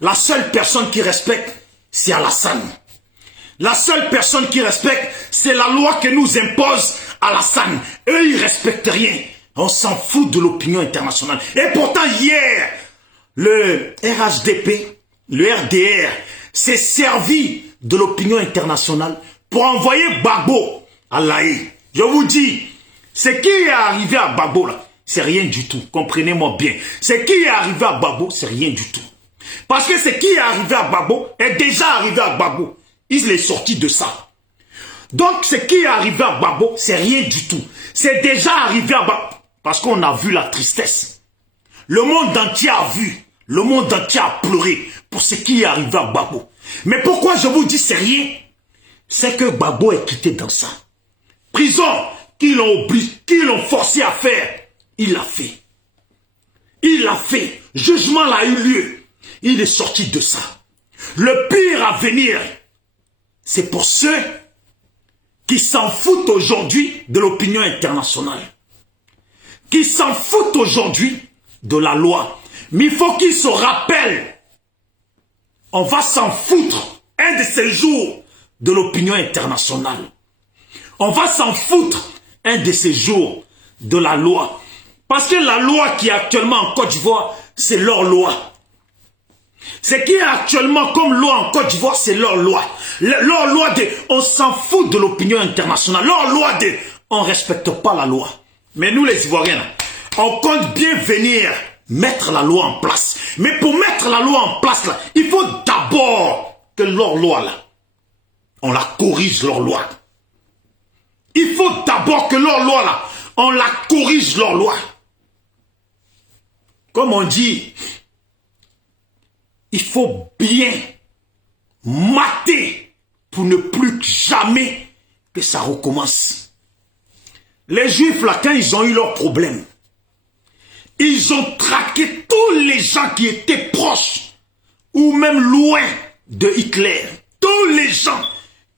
La seule personne qui respecte, c'est Alassane. La seule personne qui respecte, c'est la loi que nous impose Alassane. Eux, ils ne respectent rien. On s'en fout de l'opinion internationale. Et pourtant, hier, le RHDP, le RDR, s'est servi de l'opinion internationale pour envoyer Gbagbo à l'Aïe. Je vous dis, ce qui est arrivé à Gbagbo, là, c'est rien du tout. Comprenez-moi bien. Ce qui est arrivé à Gbagbo, c'est rien du tout. Parce que ce qui est arrivé à Gbagbo est déjà arrivé à Gbagbo. Il est sorti de ça. Donc, ce qui est arrivé à Gbagbo, c'est rien du tout. C'est déjà arrivé à Gbagbo. Parce qu'on a vu la tristesse. Le monde entier a vu. Le monde entier a pleuré pour ce qui est arrivé à Gbagbo. Mais pourquoi je vous dis c'est rien? C'est que Gbagbo est quitté dans ça. Prison qu'ils l'ont forcé à faire. Il l'a fait. Il l'a fait. Jugement a eu lieu. Il est sorti de ça. Le pire à venir, c'est pour ceux qui s'en foutent aujourd'hui de l'opinion internationale. Qui s'en foutent aujourd'hui de la loi. Mais il faut qu'ils se rappellent. On va s'en foutre un de ces jours de l'opinion internationale. On va s'en foutre un de ces jours de la loi. Parce que la loi qui est actuellement en Côte d'Ivoire, c'est leur loi. Ce qui est actuellement comme loi en Côte d'Ivoire, c'est leur loi. Leur loi de on s'en fout de l'opinion internationale. Leur loi de on ne respecte pas la loi. Mais nous les Ivoiriens, on compte bien venir mettre la loi en place. Mais pour mettre la loi en place, là, il faut d'abord que leur loi, là, on la corrige leur loi. Il faut d'abord que leur loi, là, on la corrige leur loi. Comme on dit, il faut bien mater pour ne plus jamais que ça recommence. Les Juifs, là, quand ils ont eu leurs problèmes, Ils ont traqué tous les gens qui étaient proches ou même loin de Hitler. Tous les gens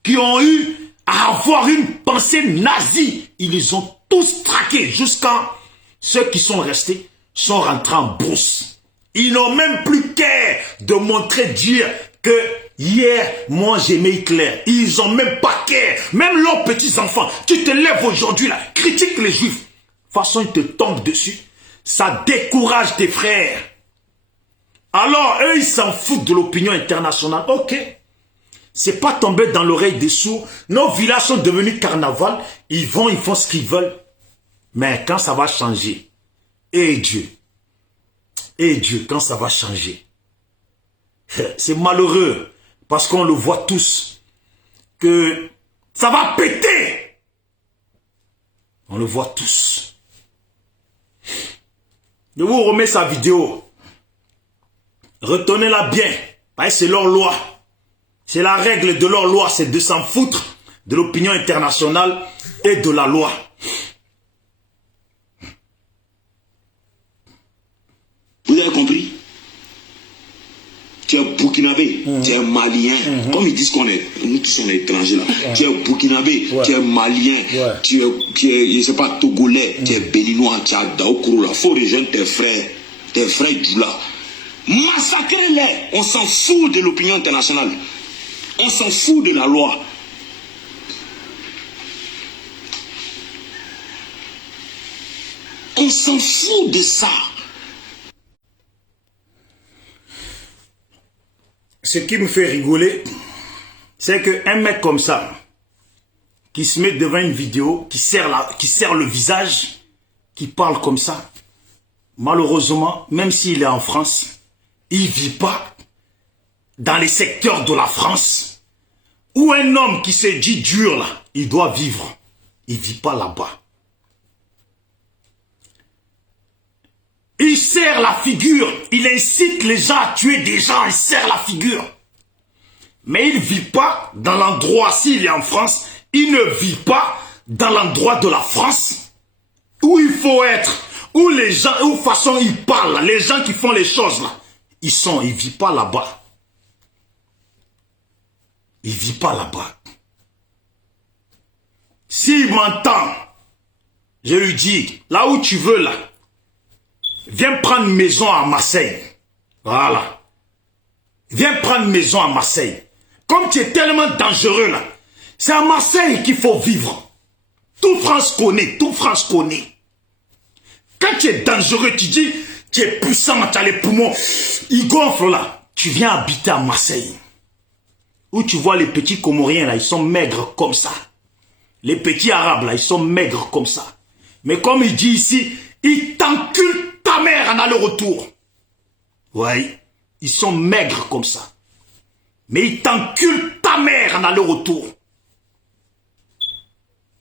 qui ont eu à avoir une pensée nazie, ils les ont tous traqués jusqu'à ceux qui sont restés sont rentrés en brousse. Ils n'ont même plus qu'à de montrer, dire que hier, moi j'aimais Hitler. Ils ont même pas qu'à. Même leurs petits-enfants, tu te lèves aujourd'hui là, critique les juifs. De toute façon, ils te tombent dessus. Ça décourage tes frères. Alors, eux, ils s'en foutent de l'opinion internationale. Ok. C'est pas tombé dans l'oreille des sourds. Nos villages sont devenus carnaval. Ils vont, ils font ce qu'ils veulent. Mais quand ça va changer, et Dieu, quand ça va changer, c'est malheureux. Parce qu'on le voit tous, que ça va péter. On le voit tous. Je vous remets sa vidéo. Retenez-la bien. C'est leur loi. C'est la règle de leur loi. C'est de s'en foutre de l'opinion internationale et de la loi. Vous avez compris? Tu es burkinabé, tu es malien. Comme ils disent qu'on est, nous qui sommes étrangers là. Tu es burkinabé, tu es malien, tu es, je sais pas, togolais, tu es béninois, tu es daokoro là. Faut rejoindre tes frères du là. Massacrez-les. On s'en fout de l'opinion internationale. On s'en fout de la loi. On s'en fout de ça. Ce qui me fait rigoler, c'est qu'un mec comme ça, qui se met devant une vidéo, qui serre le visage, qui parle comme ça, malheureusement, même s'il est en France, il ne vit pas dans les secteurs de la France, où un homme qui se dit dur, là, il doit vivre. Il ne vit pas là-bas. Il serre la figure, il incite les gens à tuer des gens, il serre la figure. Mais il ne vit pas dans l'endroit, s'il est en France, il ne vit pas dans l'endroit de la France où il faut être, où les gens, où de façon ils parlent, les gens qui font les choses là, ils ne vivent pas là-bas. Il ne vit pas là-bas. S'il m'entend, je lui dis, là où tu veux là, viens prendre une maison à Marseille. Voilà. Viens prendre une maison à Marseille. Comme tu es tellement dangereux là, c'est à Marseille qu'il faut vivre. Tout France connaît, tout France connaît. Quand tu es dangereux, tu dis, tu es puissant, tu as les poumons, ils gonflent là. Tu viens habiter à Marseille. Où tu vois les petits Comoriens là, ils sont maigres comme ça. Les petits Arabes là, ils sont maigres comme ça. Mais comme il dit ici, ils t'enculent ta mère en aller-retour. Ouais, ils sont maigres comme ça. Mais ils t'enculent ta mère en aller-retour.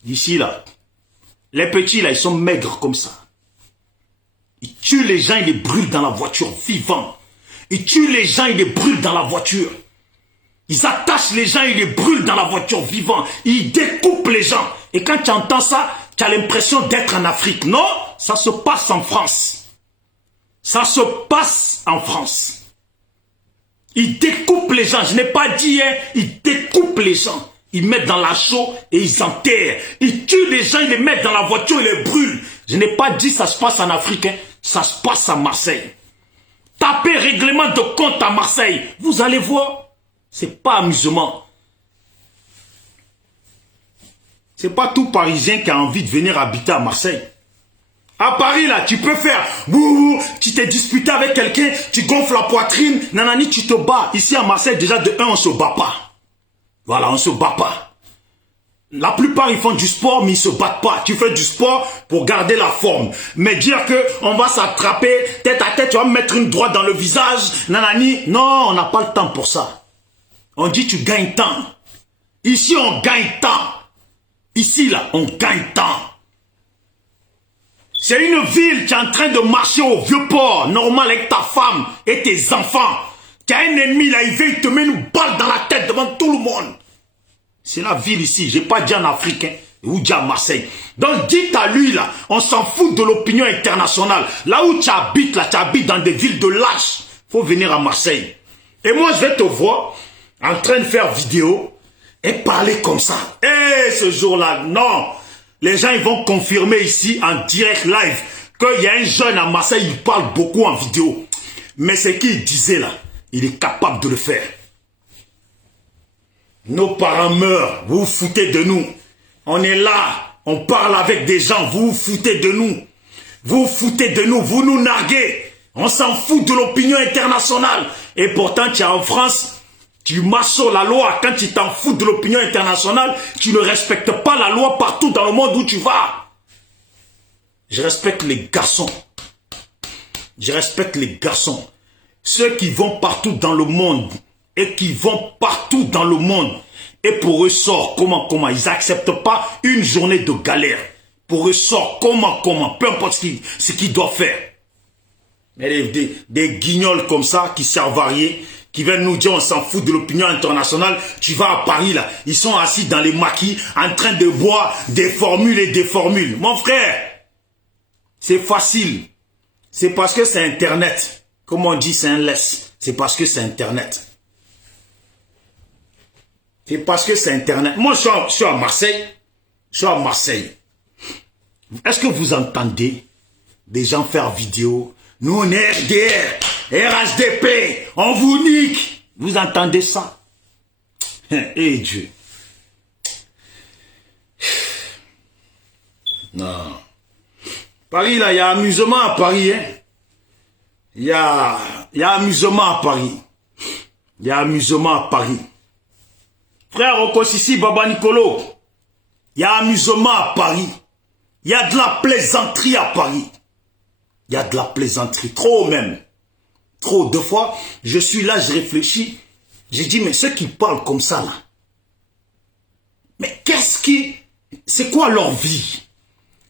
Ici là, les petits là, ils sont maigres comme ça. Ils tuent les gens, ils les brûlent dans la voiture, vivants. Ils tuent les gens, ils les brûlent dans la voiture. Ils attachent les gens, ils les brûlent dans la voiture, vivants. Ils découpent les gens. Et quand tu entends ça, tu as l'impression d'être en Afrique. Non, ça se passe en France. Ça se passe en France. Ils découpent les gens. Je n'ai pas dit, hein, ils découpent les gens. Ils mettent dans la chaux et ils enterrent. Ils tuent les gens, ils les mettent dans la voiture, ils les brûlent. Je n'ai pas dit ça se passe en Afrique, hein. Ça se passe à Marseille. Tapez règlement de compte à Marseille. Vous allez voir. C'est pas amusement. C'est pas tout Parisien qui a envie de venir habiter à Marseille. À Paris, là, tu peux faire, tu t'es disputé avec quelqu'un, tu gonfles la poitrine, nanani, tu te bats. Ici à Marseille, déjà de 1, on se bat pas. Voilà, on se bat pas. La plupart, ils font du sport, mais ils se battent pas. Tu fais du sport pour garder la forme. Mais dire que on va s'attraper, tête à tête, tu vas me mettre une droite dans le visage, nanani, non, on n'a pas le temps pour ça. On dit tu gagnes temps. Ici, on gagne temps. Ici, là, on gagne temps. C'est une ville, tu es en train de marcher au Vieux-Port, normal avec ta femme et tes enfants. Tu as un ennemi là, il veut, il te met une balle dans la tête devant tout le monde. C'est la ville ici, je n'ai pas dit en Afrique, hein. ou dit à Marseille. Donc dites à lui là, on s'en fout de l'opinion internationale. Là où tu habites, là, tu habites dans des villes de lâches. Faut venir à Marseille. Et moi je vais te voir en train de faire vidéo et parler comme ça. Et ce jour-là, non. Les gens ils vont confirmer ici en direct live qu'il y a un jeune à Marseille, il parle beaucoup en vidéo. Mais ce qu'il disait là, il est capable de le faire. Nos parents meurent, vous vous foutez de nous. On est là, on parle avec des gens, vous vous foutez de nous. Vous vous foutez de nous, vous nous narguez. On s'en fout de l'opinion internationale. Et pourtant, tu es en France, tu marches sur la loi. Quand tu t'en fous de l'opinion internationale, tu ne respectes pas la loi partout dans le monde où tu vas. Je respecte les garçons. Je respecte les garçons. Ceux qui vont partout dans le monde et qui vont partout dans le monde. Et pour eux sort, comment, ils n'acceptent pas une journée de galère. Pour eux sort, comment, peu importe ce qu'ils doivent faire. Mais des guignols comme ça qui servent à rien, qui viennent nous dire on s'en fout de l'opinion internationale. Tu vas à Paris là, ils sont assis dans les maquis en train de boire des formules et des formules. Mon frère, c'est facile. C'est parce que c'est Internet. Comme on dit, c'est un laisse. C'est parce que c'est Internet. C'est parce que c'est Internet. Moi, je suis à Marseille. Je suis à Marseille. Est-ce que vous entendez des gens faire vidéo? Nous, on est RDR, RHDP, on vous nique. Vous entendez ça? Eh Dieu. Non. Paris, là, il y a amusement à Paris. Hein? Il y a amusement à Paris. Il y a amusement à Paris. Frère Okosisi Baba Nicolo, il y a amusement à Paris. Il y a de la plaisanterie à Paris. Il y a de la plaisanterie, trop même. Trop. Deux fois, je suis là, je réfléchis. J'ai dit, mais ceux qui parlent comme ça, là, mais c'est quoi leur vie?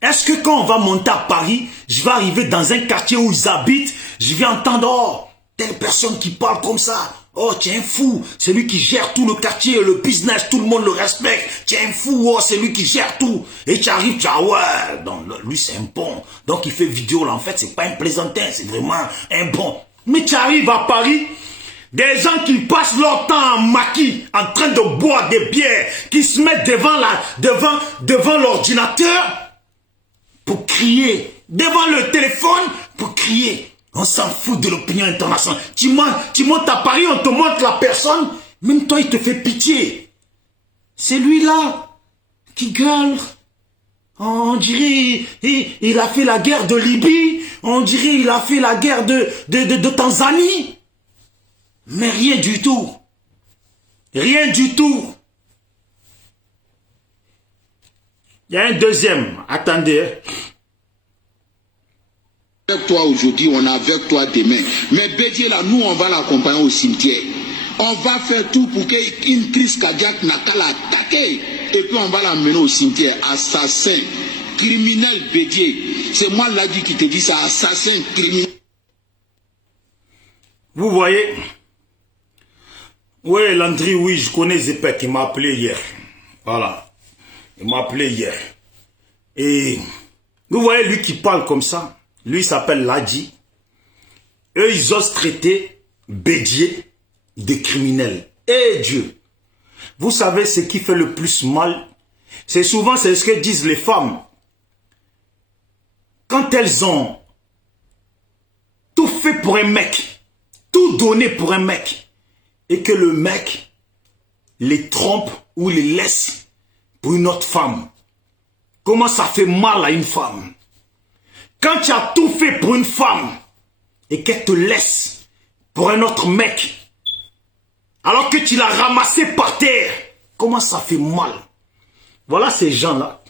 Est-ce que quand on va monter à Paris, je vais arriver dans un quartier où ils habitent, je vais entendre, oh, telle personne qui parle comme ça. Oh, tu es un fou, c'est lui qui gère tout le quartier, le business, tout le monde le respecte. Tu es un fou, oh, c'est lui qui gère tout. Et tu arrives, tu as, ouais, donc, lui c'est un bon. Donc il fait vidéo là, en fait, c'est pas un plaisantin, c'est vraiment un bon. Mais tu arrives à Paris, des gens qui passent leur temps en maquis, en train de boire des bières, qui se mettent devant l'ordinateur pour crier, devant le téléphone pour crier. On s'en fout de l'opinion internationale. Tu montes à Paris, on te montre la personne, même toi, il te fait pitié. C'est lui-là qui gueule. On dirait il a fait la guerre de Libye, on dirait il a fait la guerre de Tanzanie. Mais rien du tout. Rien du tout. Il y a un deuxième. Attendez. Avec toi aujourd'hui, on est avec toi demain. Mais Bédié là, nous on va l'accompagner au cimetière. On va faire tout pour qu'une crise cardiaque n'a qu'à l'attaquer. Et puis on va l'amener au cimetière. Assassin, criminel Bédié. C'est moi là qui te dis ça, assassin, criminel. Vous voyez? Oui, Landry, oui, je connais Zepek, il m'a appelé hier. Voilà. Il m'a appelé hier. Et vous voyez lui qui parle comme ça? Lui, il s'appelle Ladji. Eux, ils osent traiter Bédié de criminel. Eh Dieu! Vous savez ce qui fait le plus mal? C'est souvent ce que disent les femmes. Quand elles ont tout fait pour un mec, tout donné pour un mec, et que le mec les trompe ou les laisse pour une autre femme. Comment ça fait mal à une femme? Quand tu as tout fait pour une femme et qu'elle te laisse pour un autre mec, alors que tu l'as ramassé par terre, comment ça fait mal? Voilà ces gens-là.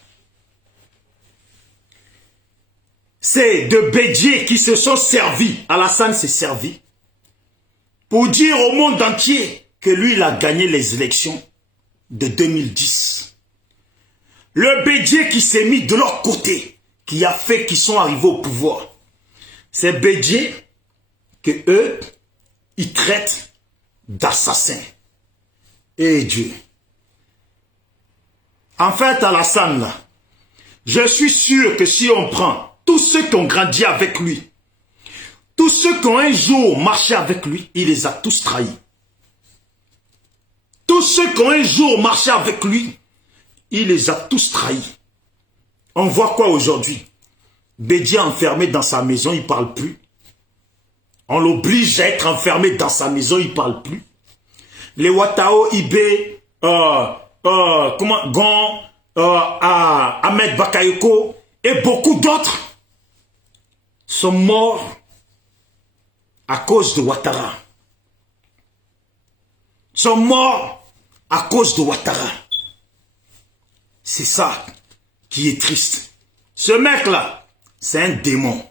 C'est de Bédié qui se sont servis. Alassane s'est servi pour dire au monde entier que lui, il a gagné les élections de 2010. Le Bédié qui s'est mis de leur côté, qui a fait qu'ils sont arrivés au pouvoir. C'est Bédié que eux, ils traitent d'assassins. Et Dieu. En fait, Alassane, là, je suis sûr que si on prend tous ceux qui ont grandi avec lui, tous ceux qui ont un jour marché avec lui, il les a tous trahis. Tous ceux qui ont un jour marché avec lui, il les a tous trahis. On voit quoi aujourd'hui? Bédia enfermé dans sa maison, il ne parle plus. On l'oblige à être enfermé dans sa maison, il ne parle plus. Les Ouattao, Ibé, Gon, Ahmed Bakayoko et beaucoup d'autres sont morts à cause de Ouattara. Sont morts à cause de Ouattara. C'est ça qui est triste. Ce mec-là, c'est un démon.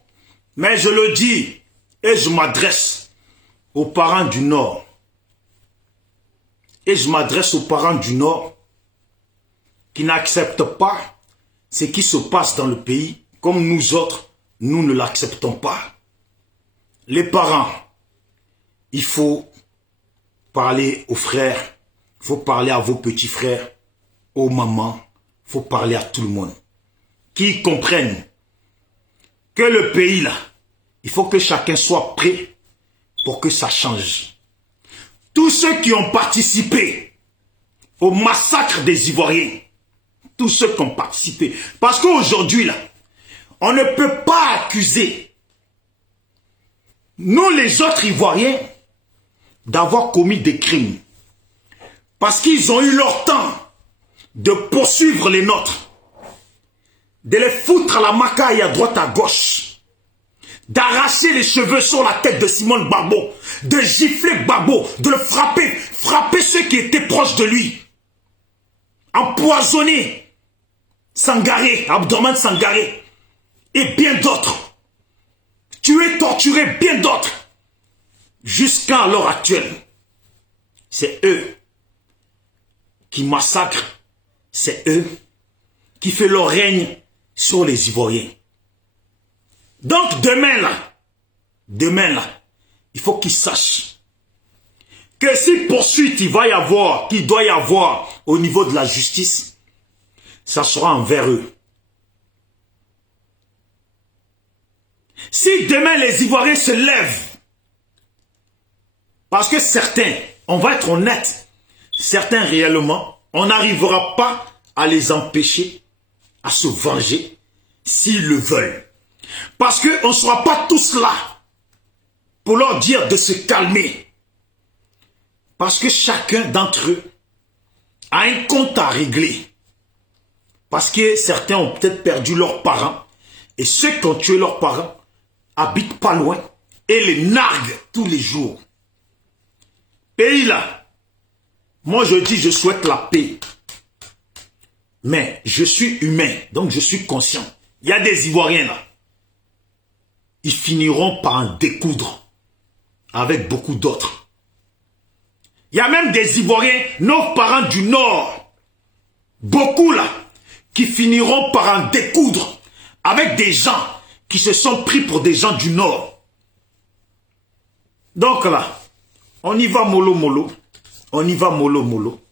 Mais je le dis et je m'adresse aux parents du Nord. Et je m'adresse aux parents du Nord qui n'acceptent pas ce qui se passe dans le pays comme nous autres, nous ne l'acceptons pas. Les parents, il faut parler aux frères, il faut parler à vos petits frères, aux mamans, il faut parler à tout le monde. Qui comprennent que le pays là, il faut que chacun soit prêt pour que ça change. Tous ceux qui ont participé au massacre des Ivoiriens, tous ceux qui ont participé, parce qu'aujourd'hui là, on ne peut pas accuser nous les autres Ivoiriens d'avoir commis des crimes. Parce qu'ils ont eu leur temps de poursuivre les nôtres, de les foutre à la macaille à droite à gauche, d'arracher les cheveux sur la tête de Simone Gbagbo, de gifler Gbagbo, de le frapper ceux qui étaient proches de lui, empoisonner Sangaré, Abdourahmane Sangaré, et bien d'autres. Tuer, torturer bien d'autres. Jusqu'à l'heure actuelle, c'est eux qui massacrent, c'est eux qui font leur règne sur les Ivoiriens. Donc demain là, il faut qu'ils sachent que si poursuite qu'il doit y avoir au niveau de la justice, ça sera envers eux. Si demain les Ivoiriens se lèvent, parce que certains, on va être honnête, certains réellement, on n'arrivera pas à les empêcher à se venger s'ils le veulent. Parce qu'on ne sera pas tous là pour leur dire de se calmer. Parce que chacun d'entre eux a un compte à régler. Parce que certains ont peut-être perdu leurs parents. Et ceux qui ont tué leurs parents habitent pas loin et les narguent tous les jours. Pays là, moi je dis je souhaite la paix. Mais je suis humain, donc je suis conscient. Il y a des Ivoiriens là. Ils finiront par en découdre avec beaucoup d'autres. Il y a même des Ivoiriens, nos parents du Nord, beaucoup là, qui finiront par en découdre avec des gens qui se sont pris pour des gens du Nord. Donc là, on y va mollo mollo, on y va mollo mollo,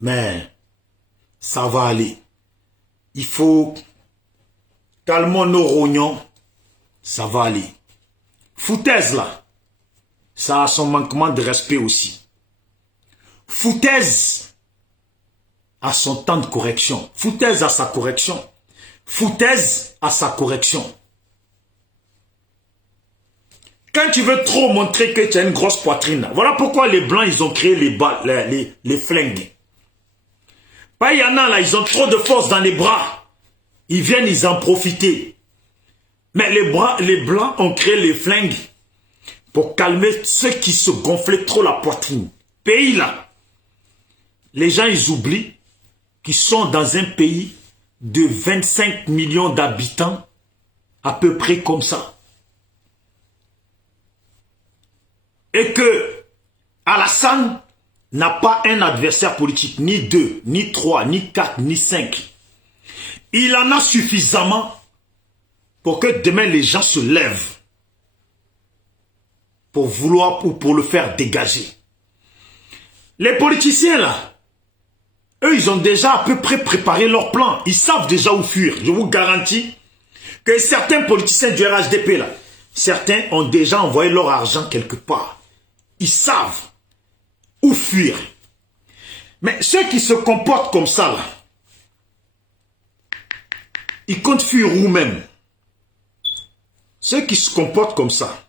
mais ça va aller. Il faut calmer nos rognons, ça va aller. Foutaise là, ça a son manquement de respect aussi. Foutaise a son temps de correction. Foutaise a sa correction. Foutaise a sa correction. Quand tu veux trop montrer que tu as une grosse poitrine, voilà pourquoi les Blancs, ils ont créé les flingues. Pas il y en a là, ils ont trop de force dans les bras. Ils viennent, ils en profiter. Mais les Blancs ont créé les flingues pour calmer ceux qui se gonflaient trop la poitrine. Pays là, les gens, ils oublient qu'ils sont dans un pays de 25 millions d'habitants, à peu près comme ça. Et que Alassane n'a pas un adversaire politique, ni 2, ni 3, ni 4, ni 5. Il en a suffisamment pour que demain les gens se lèvent pour vouloir ou pour le faire dégager. Les politiciens là, Eux, ils ont déjà à peu près préparé leur plan. Ils savent déjà où fuir. Je vous garantis que certains politiciens du RHDP, là, certains ont déjà envoyé leur argent quelque part. Ils savent où fuir. Mais ceux qui se comportent comme ça, là, ils comptent fuir où même? Ceux qui se comportent comme ça.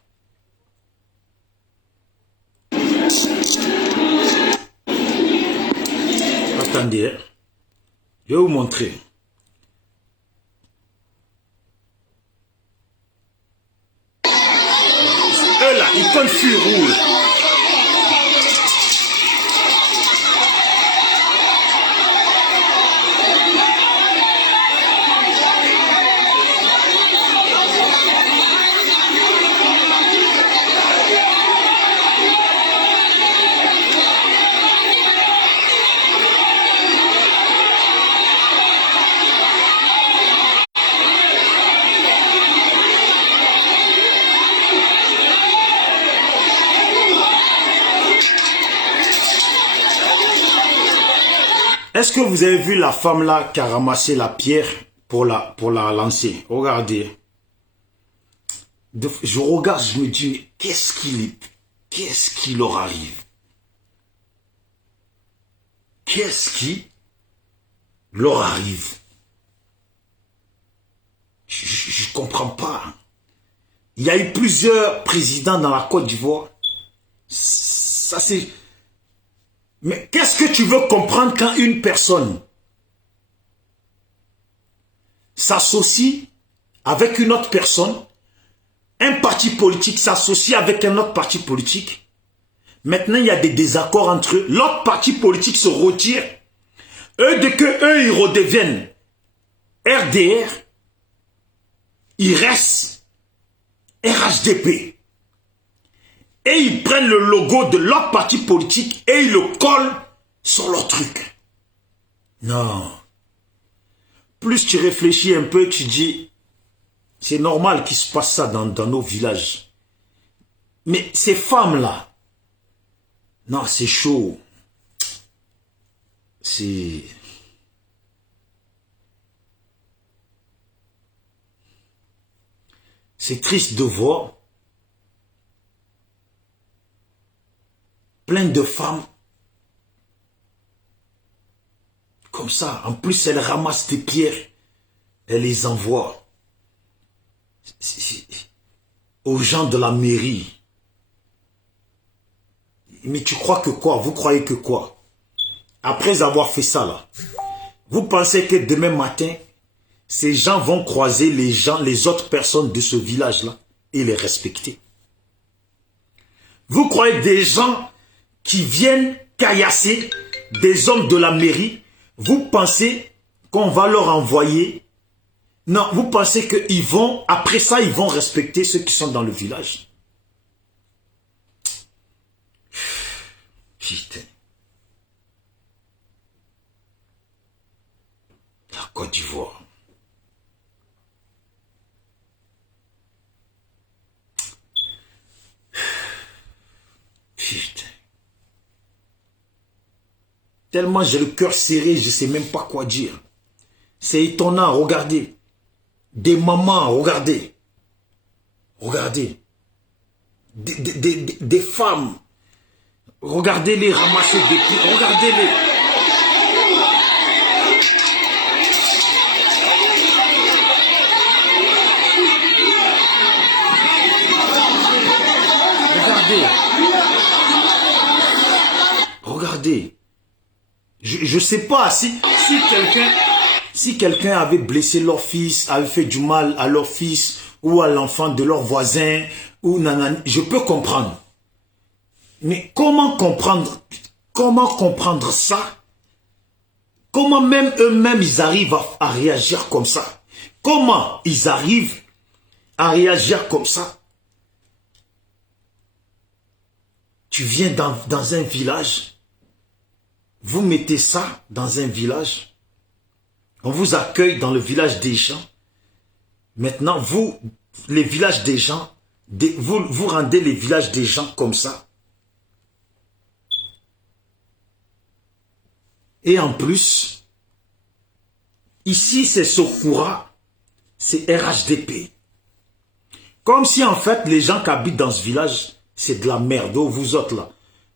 Attendez, hein. Je vais vous montrer. Eux là, ils comptent fuir où? Est-ce que vous avez vu la femme là qui a ramassé la pierre pour la lancer? Regardez. Je regarde, je me dis, qu'est-ce qui leur arrive? Qu'est-ce qui leur arrive? Je ne comprends pas. Il y a eu plusieurs présidents dans la Côte d'Ivoire. Ça c'est... Mais qu'est-ce que tu veux comprendre quand une personne s'associe avec une autre personne, un parti politique s'associe avec un autre parti politique, maintenant il y a des désaccords entre eux, l'autre parti politique se retire, dès que eux ils redeviennent RDR, ils restent RHDP. Et ils prennent le logo de leur parti politique et ils le collent sur leur truc. Non. Plus tu réfléchis un peu, tu dis, c'est normal qu'il se passe ça dans nos villages. Mais ces femmes-là, non, c'est chaud. C'est triste de voir plein de femmes comme ça. En plus, elles ramassent des pierres. Elles les envoient aux gens de la mairie. Mais tu crois que quoi? Vous croyez que quoi? Après avoir fait ça là, vous pensez que demain matin, ces gens vont croiser les autres personnes de ce village-là et les respecter? Vous croyez des gens qui viennent caillasser des hommes de la mairie, vous pensez qu'on va leur envoyer? Non, vous pensez qu'ils vont, après ça, ils vont respecter ceux qui sont dans le village? Putain. La Côte d'Ivoire. Putain. Tellement j'ai le cœur serré, je ne sais même pas quoi dire. C'est étonnant, regardez. Des mamans, regardez. Regardez. Des femmes. Regardez-les ramasser des pieds. Regardez-les. Regardez. Regardez. Je ne sais pas si quelqu'un avait blessé leur fils, avait fait du mal à leur fils ou à l'enfant de leur voisin, ou nanani, je peux comprendre. Mais comment comprendre ça? Comment même eux-mêmes ils arrivent à réagir comme ça? Comment ils arrivent à réagir comme ça? Tu viens dans un village, vous mettez ça dans un village, on vous accueille dans le village des gens. Maintenant, vous, les villages des gens, vous rendez les villages des gens comme ça. Et en plus, ici c'est Sokura, c'est RHDP. Comme si en fait les gens qui habitent dans ce village, c'est de la merde. Oh, vous autres là,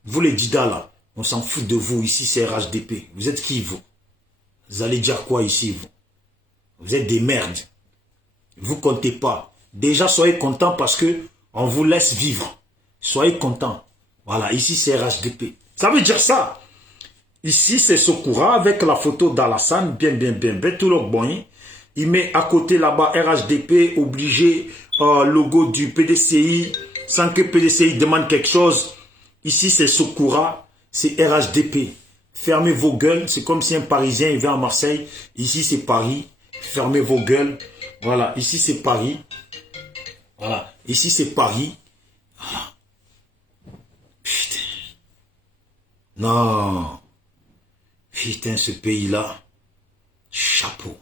vous les Dida là, on s'en fout de vous, ici c'est RHDP. Vous êtes qui vous? Vous allez dire quoi ici vous? Vous êtes des merdes. Vous comptez pas. Déjà soyez contents parce que on vous laisse vivre. Soyez contents. Voilà, ici c'est RHDP. Ça veut dire ça. Ici c'est Sokura avec la photo d'Alassane, bien, tout le bon. Il met à côté là-bas RHDP, obligé, logo du PDCI, sans que PDCI demande quelque chose. Ici c'est Sokura, c'est RHDP. Fermez vos gueules, c'est comme si un Parisien il vient à Marseille. Ici c'est Paris, fermez vos gueules. Voilà, ici c'est Paris. Voilà, ici c'est Paris. Voilà. Putain. Non. Putain, ce pays-là, chapeau.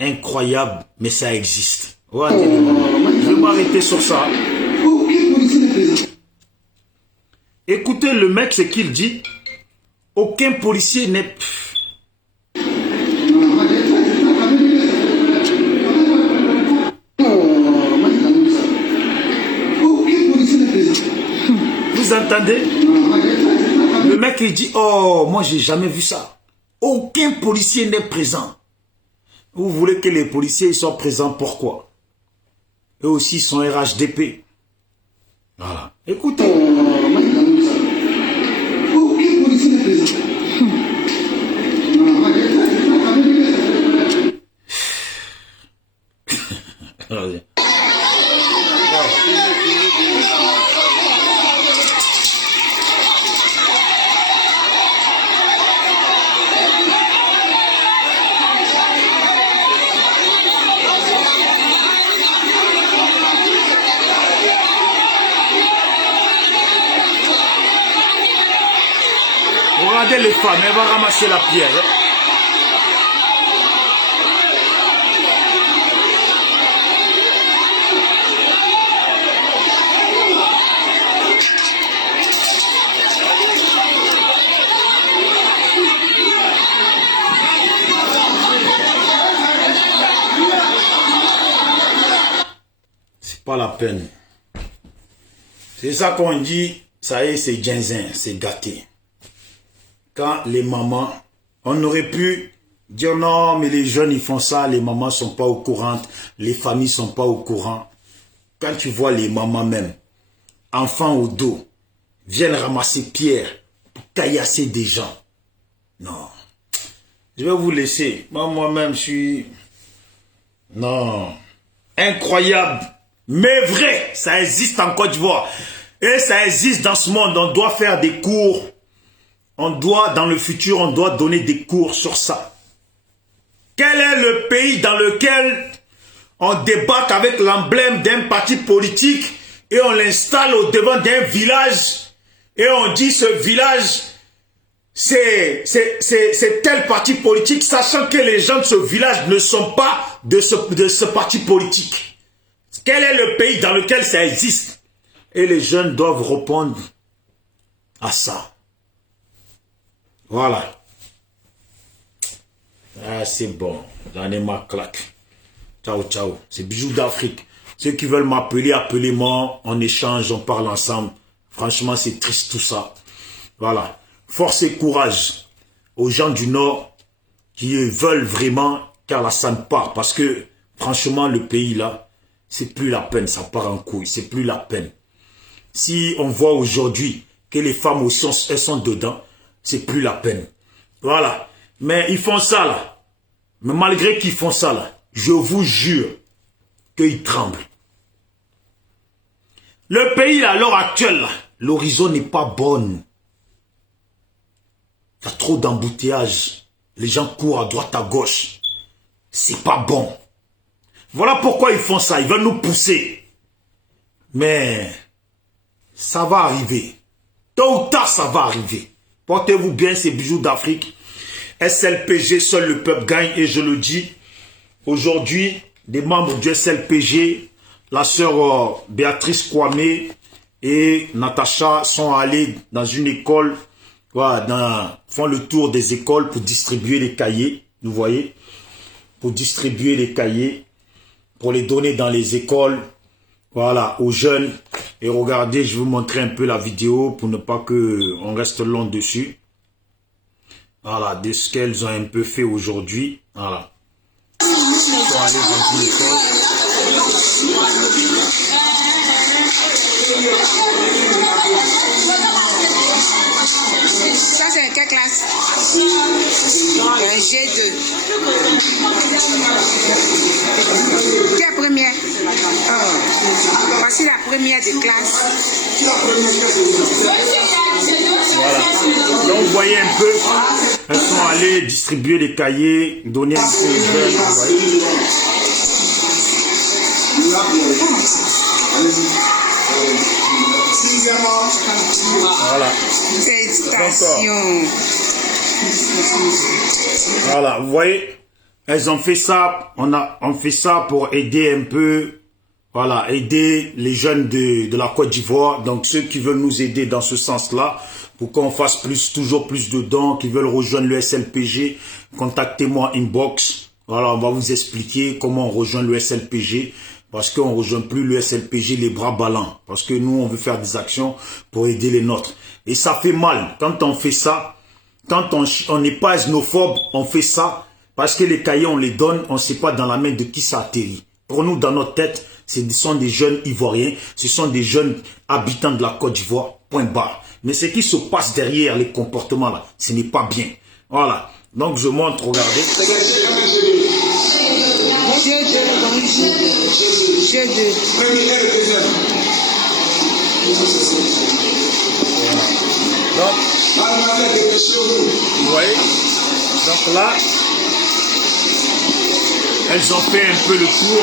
Incroyable, mais ça existe. Ouais, je vais m'arrêter sur ça. Écoutez le mec, ce qu'il dit. Aucun policier n'est... Vous entendez? Le mec il dit, oh, moi j'ai jamais vu ça. Aucun policier n'est présent. Vous voulez que les policiers soient présents, pourquoi? Eux aussi sont RHDP. Voilà. Écoutez. Aucun policier n'est présent. Regardez les femmes, elles vont ramasser la pierre. C'est pas la peine. C'est ça qu'on dit, ça y est, c'est ginzin, c'est gâté. Quand les mamans, on aurait pu dire non, mais les jeunes ils font ça, les mamans sont pas au courant, les familles sont pas au courant. Quand tu vois les mamans même, enfants au dos, viennent ramasser pierre pour caillasser des gens. Non. Je vais vous laisser. Moi-même, je suis... Non. Incroyable. Mais vrai, ça existe en Côte d'Ivoire. Et ça existe dans ce monde. On doit faire des cours. On doit, dans le futur, on doit donner des cours sur ça. Quel est le pays dans lequel on débarque avec l'emblème d'un parti politique et on l'installe au devant d'un village et on dit ce village, c'est tel parti politique, sachant que les gens de ce village ne sont pas de ce parti politique. Quel est le pays dans lequel ça existe? Et les jeunes doivent répondre à ça. Voilà. Ah, c'est bon. J'en ai ma claque. Ciao, ciao. C'est Bijoux d'Afrique. Ceux qui veulent m'appeler, appelez-moi. On échange, on parle ensemble. Franchement, c'est triste tout ça. Voilà. Force et courage aux gens du Nord qui veulent vraiment qu'Alassane part. Parce que, franchement, le pays là, c'est plus la peine. Ça part en couille. C'est plus la peine. Si on voit aujourd'hui que les femmes aussi, elles sont dedans, c'est plus la peine. Voilà. Mais ils font ça là. Mais malgré qu'ils font ça là, je vous jure qu'ils tremblent. Le pays là, à l'heure actuelle, l'horizon n'est pas bonne. Il y a trop d'embouteillages. Les gens courent à droite, à gauche. C'est pas bon. Voilà pourquoi ils font ça. Ils veulent nous pousser. Mais ça va arriver. Tôt ou tard, ça va arriver. Portez-vous bien, ces Bijoux d'Afrique. SLPG, seul le peuple gagne. Et je le dis, aujourd'hui, des membres du SLPG, la sœur Béatrice Kwame et Natacha sont allés dans une école voilà, font le tour des écoles pour distribuer les cahiers, vous voyez, pour distribuer les cahiers, pour les donner dans les écoles, voilà, aux jeunes. Et regardez, je vais vous montrer un peu la vidéo pour ne pas que on reste long dessus. Voilà, de ce qu'elles ont un peu fait aujourd'hui. Voilà. Ils sont allés dans une école. Ça, c'est quelle classe? G2. Qui est première? Oh. Voici la première de classe. Voilà. Donc, vous voyez un peu, elles sont allées distribuer les cahiers, donner un peu aux jeunes. Vous voyez. Voilà. Félicitations. Voilà, vous voyez, elles ont fait ça, on fait ça pour aider un peu, voilà, aider les jeunes de la Côte d'Ivoire. Donc ceux qui veulent nous aider dans ce sens-là, pour qu'on fasse toujours plus de dons, qui veulent rejoindre le SLPG, contactez-moi inbox. Voilà, on va vous expliquer comment on rejoint le SLPG. Parce qu'on ne rejoint plus le SLPG les bras ballants. Parce que nous, on veut faire des actions pour aider les nôtres. Et ça fait mal. Quand on fait ça, quand on n'est pas xénophobe, on fait ça. Parce que les cahiers, on les donne, on ne sait pas dans la main de qui ça atterrit. Pour nous, dans notre tête, ce sont des jeunes Ivoiriens. Ce sont des jeunes habitants de la Côte d'Ivoire. Point barre. Mais ce qui se passe derrière les comportements là, ce n'est pas bien. Voilà. Donc, je montre, regardez. Donc, vous voyez, donc là, elles ont fait un peu le tour.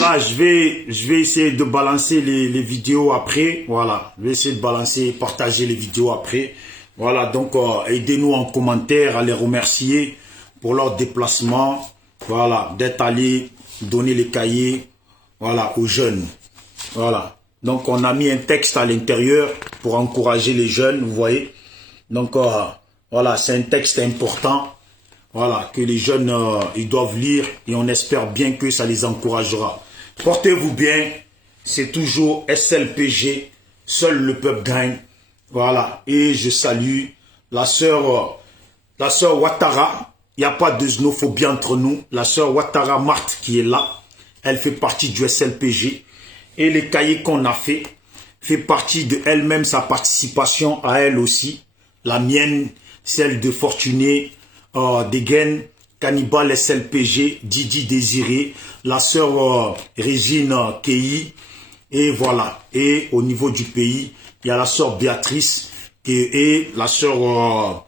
Là, je vais essayer de balancer les vidéos après. Voilà, je vais essayer de balancer, partager les vidéos après. Voilà, donc aidez-nous en commentaire à les remercier pour leur déplacement. Voilà, d'être allés donner les cahiers, voilà, aux jeunes. Voilà. Donc, on a mis un texte à l'intérieur pour encourager les jeunes, vous voyez. Donc, voilà, c'est un texte important. Voilà, que les jeunes, ils doivent lire et on espère bien que ça les encouragera. Portez-vous bien. C'est toujours SLPG. Seul le peuple gagne. Voilà. Et je salue la sœur Ouattara. Il n'y a pas de xénophobie entre nous. La sœur Ouattara Marthe qui est là, elle fait partie du SLPG. Et les cahiers qu'on a fait partie de elle-même, sa participation à elle aussi. La mienne, celle de Fortuné, Degen, Cannibal SLPG, Didi Désiré, la sœur Régine Kei. Et voilà. Et au niveau du pays, il y a la sœur Béatrice et la sœur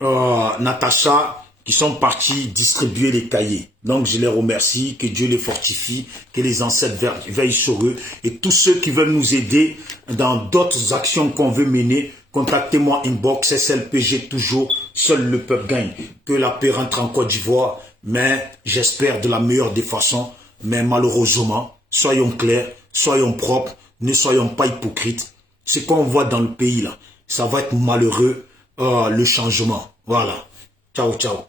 Natacha, qui sont partis distribuer les cahiers. Donc, je les remercie, que Dieu les fortifie, que les ancêtres veillent sur eux. Et tous ceux qui veulent nous aider dans d'autres actions qu'on veut mener, contactez-moi inbox, SLPG toujours, seul le peuple gagne. Que la paix rentre en Côte d'Ivoire, mais j'espère de la meilleure des façons. Mais malheureusement, soyons clairs, soyons propres, ne soyons pas hypocrites. Ce qu'on voit dans le pays là, ça va être malheureux, le changement. Voilà. Ciao, ciao.